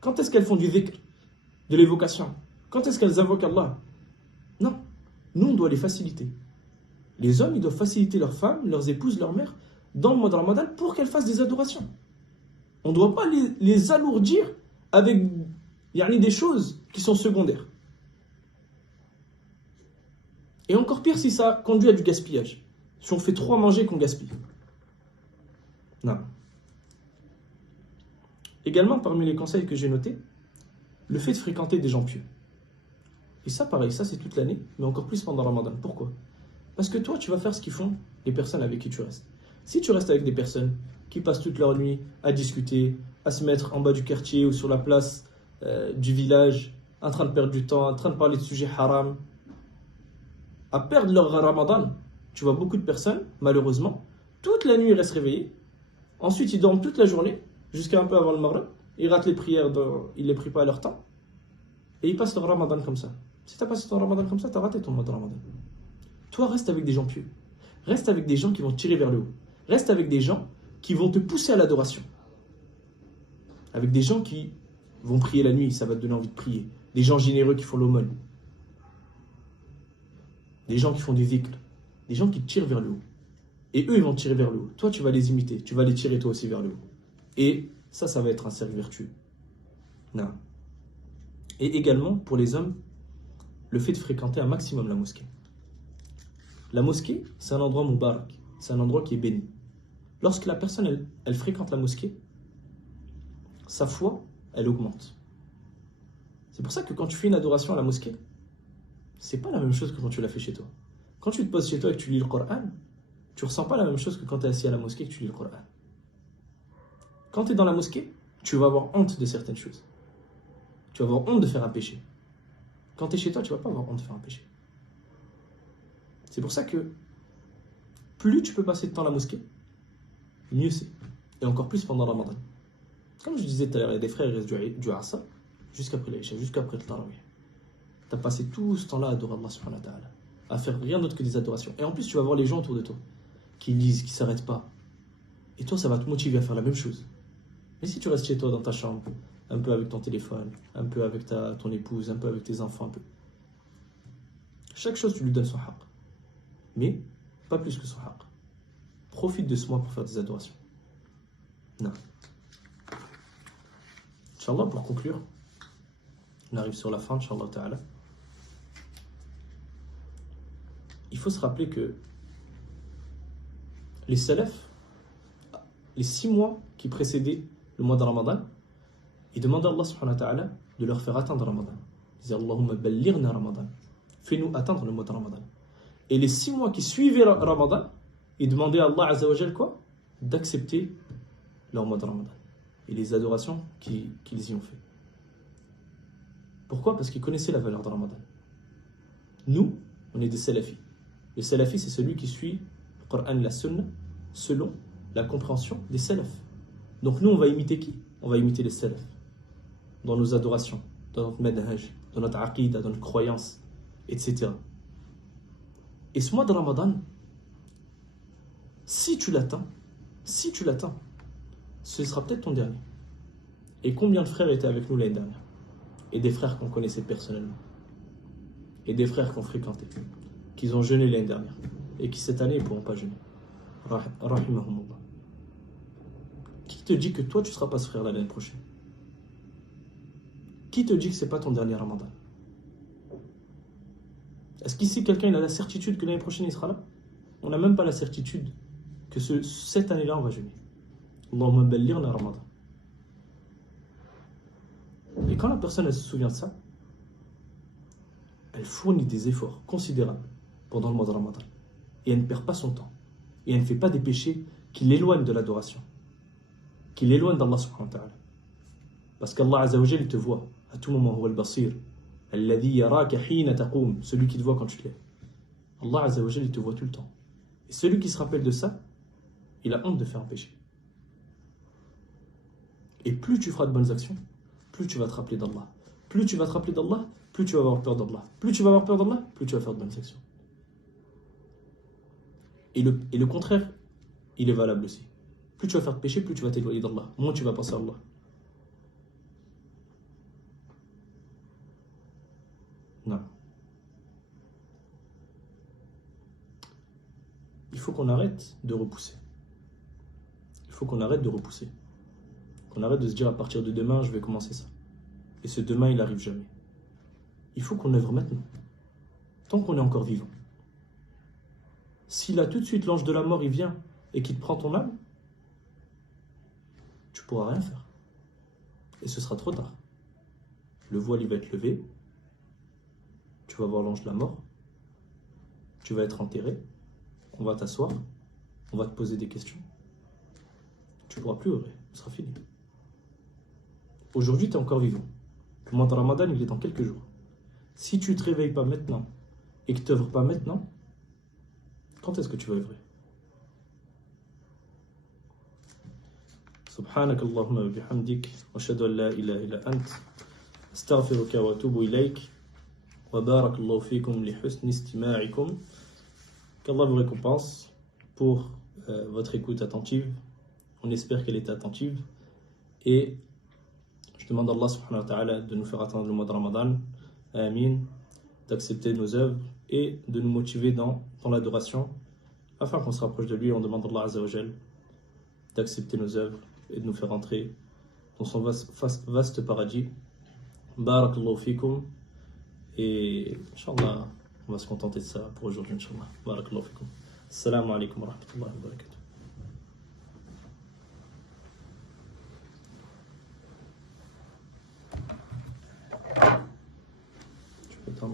Quand est-ce qu'elles font du dhikr, de l'évocation? Quand est-ce qu'elles invoquent Allah? Non, nous on doit les faciliter. Les hommes, ils doivent faciliter leurs femmes, leurs épouses, leurs mères, dans le mois de Ramadan pour qu'elles fassent des adorations. On ne doit pas les alourdir avec des choses qui sont secondaires. Et encore pire si ça conduit à du gaspillage. Si on fait trop à manger qu'on gaspille. Non. Également, parmi les conseils que j'ai notés, le fait de fréquenter des gens pieux. Et ça, pareil, ça c'est toute l'année, mais encore plus pendant Ramadan. Pourquoi? Parce que toi, tu vas faire ce qu'ils font les personnes avec qui tu restes. Si tu restes avec des personnes qui passent toute leur nuit à discuter, à se mettre en bas du quartier ou sur la place du village, en train de perdre du temps, en train de parler de sujets haram, à perdre leur Ramadan, tu vois beaucoup de personnes, malheureusement, toute la nuit ils restent réveillés, ensuite ils dorment toute la journée, jusqu'à un peu avant le Maghreb, ils ratent les prières, ils ne les prient pas à leur temps, et ils passent leur Ramadan comme ça. Si tu as passé ton Ramadan comme ça, tu as raté ton mois de Ramadan. Toi, reste avec des gens pieux. Reste avec des gens qui vont te tirer vers le haut. Reste avec des gens qui vont te pousser à l'adoration. Avec des gens qui vont prier la nuit, ça va te donner envie de prier. Des gens généreux qui font l'aumône. Des gens qui font du dhikr. Des gens qui te tirent vers le haut. Et eux, ils vont te tirer vers le haut. Toi, tu vas les imiter. Tu vas les tirer toi aussi vers le haut. Et ça va être un cercle vertueux. Non. Et également, pour les hommes, le fait de fréquenter un maximum la mosquée. La mosquée, c'est un endroit moubarak. C'est un endroit qui est béni. Lorsque la personne, elle fréquente la mosquée, sa foi, elle augmente. C'est pour ça que quand tu fais une adoration à la mosquée, c'est pas la même chose que quand tu l'as fait chez toi. Quand tu te poses chez toi et que tu lis le Coran, tu ressens pas la même chose que quand tu es assis à la mosquée et que tu lis le Coran. Quand tu es dans la mosquée, tu vas avoir honte de certaines choses. Tu vas avoir honte de faire un péché. Quand tu es chez toi, tu vas pas avoir honte de faire un péché. C'est pour ça que plus tu peux passer de temps à la mosquée, mieux c'est. Et encore plus pendant Ramadan. Comme je disais tout à l'heure, il y a des frères, ils restent du Asa jusqu'après l'Isha, jusqu'après le Tarawih. Tu as passé tout ce temps-là à adorer Allah subhanahu wa ta'ala, à faire rien d'autre que des adorations. Et en plus, tu vas voir les gens autour de toi qui lisent, qui ne s'arrêtent pas. Et toi, ça va te motiver à faire la même chose. Mais si tu restes chez toi dans ta chambre, un peu avec ton téléphone, un peu avec ton épouse, un peu avec tes enfants, un peu. Chaque chose, tu lui donnes son haq. Mais pas plus que son haq. Profite de ce mois pour faire des adorations. Non. Inch'Allah, pour conclure, on arrive sur la fin, Inch'Allah ta'ala. Il faut se rappeler que les salafs, les 6 mois qui précédaient le mois de Ramadan, ils demandaient à Allah subhanahu wa ta'ala de leur faire atteindre Ramadan. Ils disaient Allahumma ballighna Ramadan. Fais-nous atteindre le mois de Ramadan. Et les 6 mois qui suivaient Ramadan, ils demandaient à Allah Azza wa Jal quoi? D'accepter leur mois de Ramadan et les adorations qu'ils y ont fait. Pourquoi? Parce qu'ils connaissaient la valeur de Ramadan. Nous, on est des salafis. Le salafi, c'est celui qui suit le Coran et la Sunna selon la compréhension des salafs. Donc nous, on va imiter qui? On va imiter les salafs dans nos adorations, dans notre madhaj, dans notre aqidah, dans notre croyance, etc. Et ce mois de Ramadan, si tu l'atteins, ce sera peut-être ton dernier. Et combien de frères étaient avec nous l'année dernière? Et des frères qu'on connaissait personnellement. Et des frères qu'on fréquentait, qui ont jeûné l'année dernière. Et qui cette année ne pourront pas jeûner. Rahimahumullah. Qui te dit que toi tu ne seras pas ce frère-là l'année prochaine? Qui te dit que ce n'est pas ton dernier Ramadan? Est-ce qu'ici quelqu'un a la certitude que l'année prochaine il sera là? On n'a même pas la certitude que cette année-là on va jeûner. Allahumma ballighna Ramadan. Et quand la personne elle se souvient de ça, elle fournit des efforts considérables pendant le mois de Ramadan. Et elle ne perd pas son temps. Et elle ne fait pas des péchés qui l'éloignent de l'adoration, qui l'éloignent d'Allah subhanahu wa ta'ala. Parce qu'Allah Azza wa Jal, il te voit à tout moment. Huwa al-Basir, alladhi yaraka hina taqum, celui qui te voit quand tu te lèves. Allah Azza wa Jal, il te voit tout le temps. Et celui qui se rappelle de ça, il a honte de faire un péché. Et plus tu feras de bonnes actions, plus tu vas te rappeler d'Allah. Plus tu vas te rappeler d'Allah, plus tu vas avoir peur d'Allah. Plus tu vas avoir peur d'Allah, plus tu vas faire de bonnes actions. Et le contraire, il est valable aussi. Plus tu vas faire de péché, plus tu vas t'éloigner d'Allah. Moins tu vas penser à Allah. Non. Il faut qu'on arrête de repousser. Il faut qu'on arrête de repousser. Qu'on arrête de se dire à partir de demain, je vais commencer ça. Et ce demain, il n'arrive jamais. Il faut qu'on œuvre maintenant. Tant qu'on est encore vivant. Si là, tout de suite, l'ange de la mort, il vient et qu'il te prend ton âme, tu ne pourras rien faire. Et ce sera trop tard. Le voile, il va être levé. Tu vas voir l'ange de la mort. Tu vas être enterré. On va t'asseoir. On va te poser des questions. Tu ne pourras plus œuvrer. Ce sera fini. Aujourd'hui, tu es encore vivant. Le mois de Ramadan, il est dans quelques jours. Si tu ne te réveilles pas maintenant et que tu n'œuvres pas maintenant, quand est-ce que tu vas œuvrer? سبحانك اللهم وبحمدك واشهد ان لا اله الا انت استغفرك واتوب اليك وبارك الله فيكم لحسن استماعكم. Qu'Allah vous récompense pour votre écoute attentive. On espère qu'elle est attentive. Et je demande à Allah subhanahu wa ta'ala de nous faire atteindre le mois de Ramadan. Amin. D'accepter nos œuvres et de nous motiver dans l'adoration afin qu'on se rapproche de lui. On demande à Allah Azza wa Jal d'accepter nos œuvres et de nous faire entrer dans son vaste paradis. Barakallahu fikum. Et Inch'Allah, on va se contenter de ça pour aujourd'hui, Inch'Allah. Barakallahu fikum. Assalamu alaikum wa rahmatullahi wa barakatuh. Tu peux t'en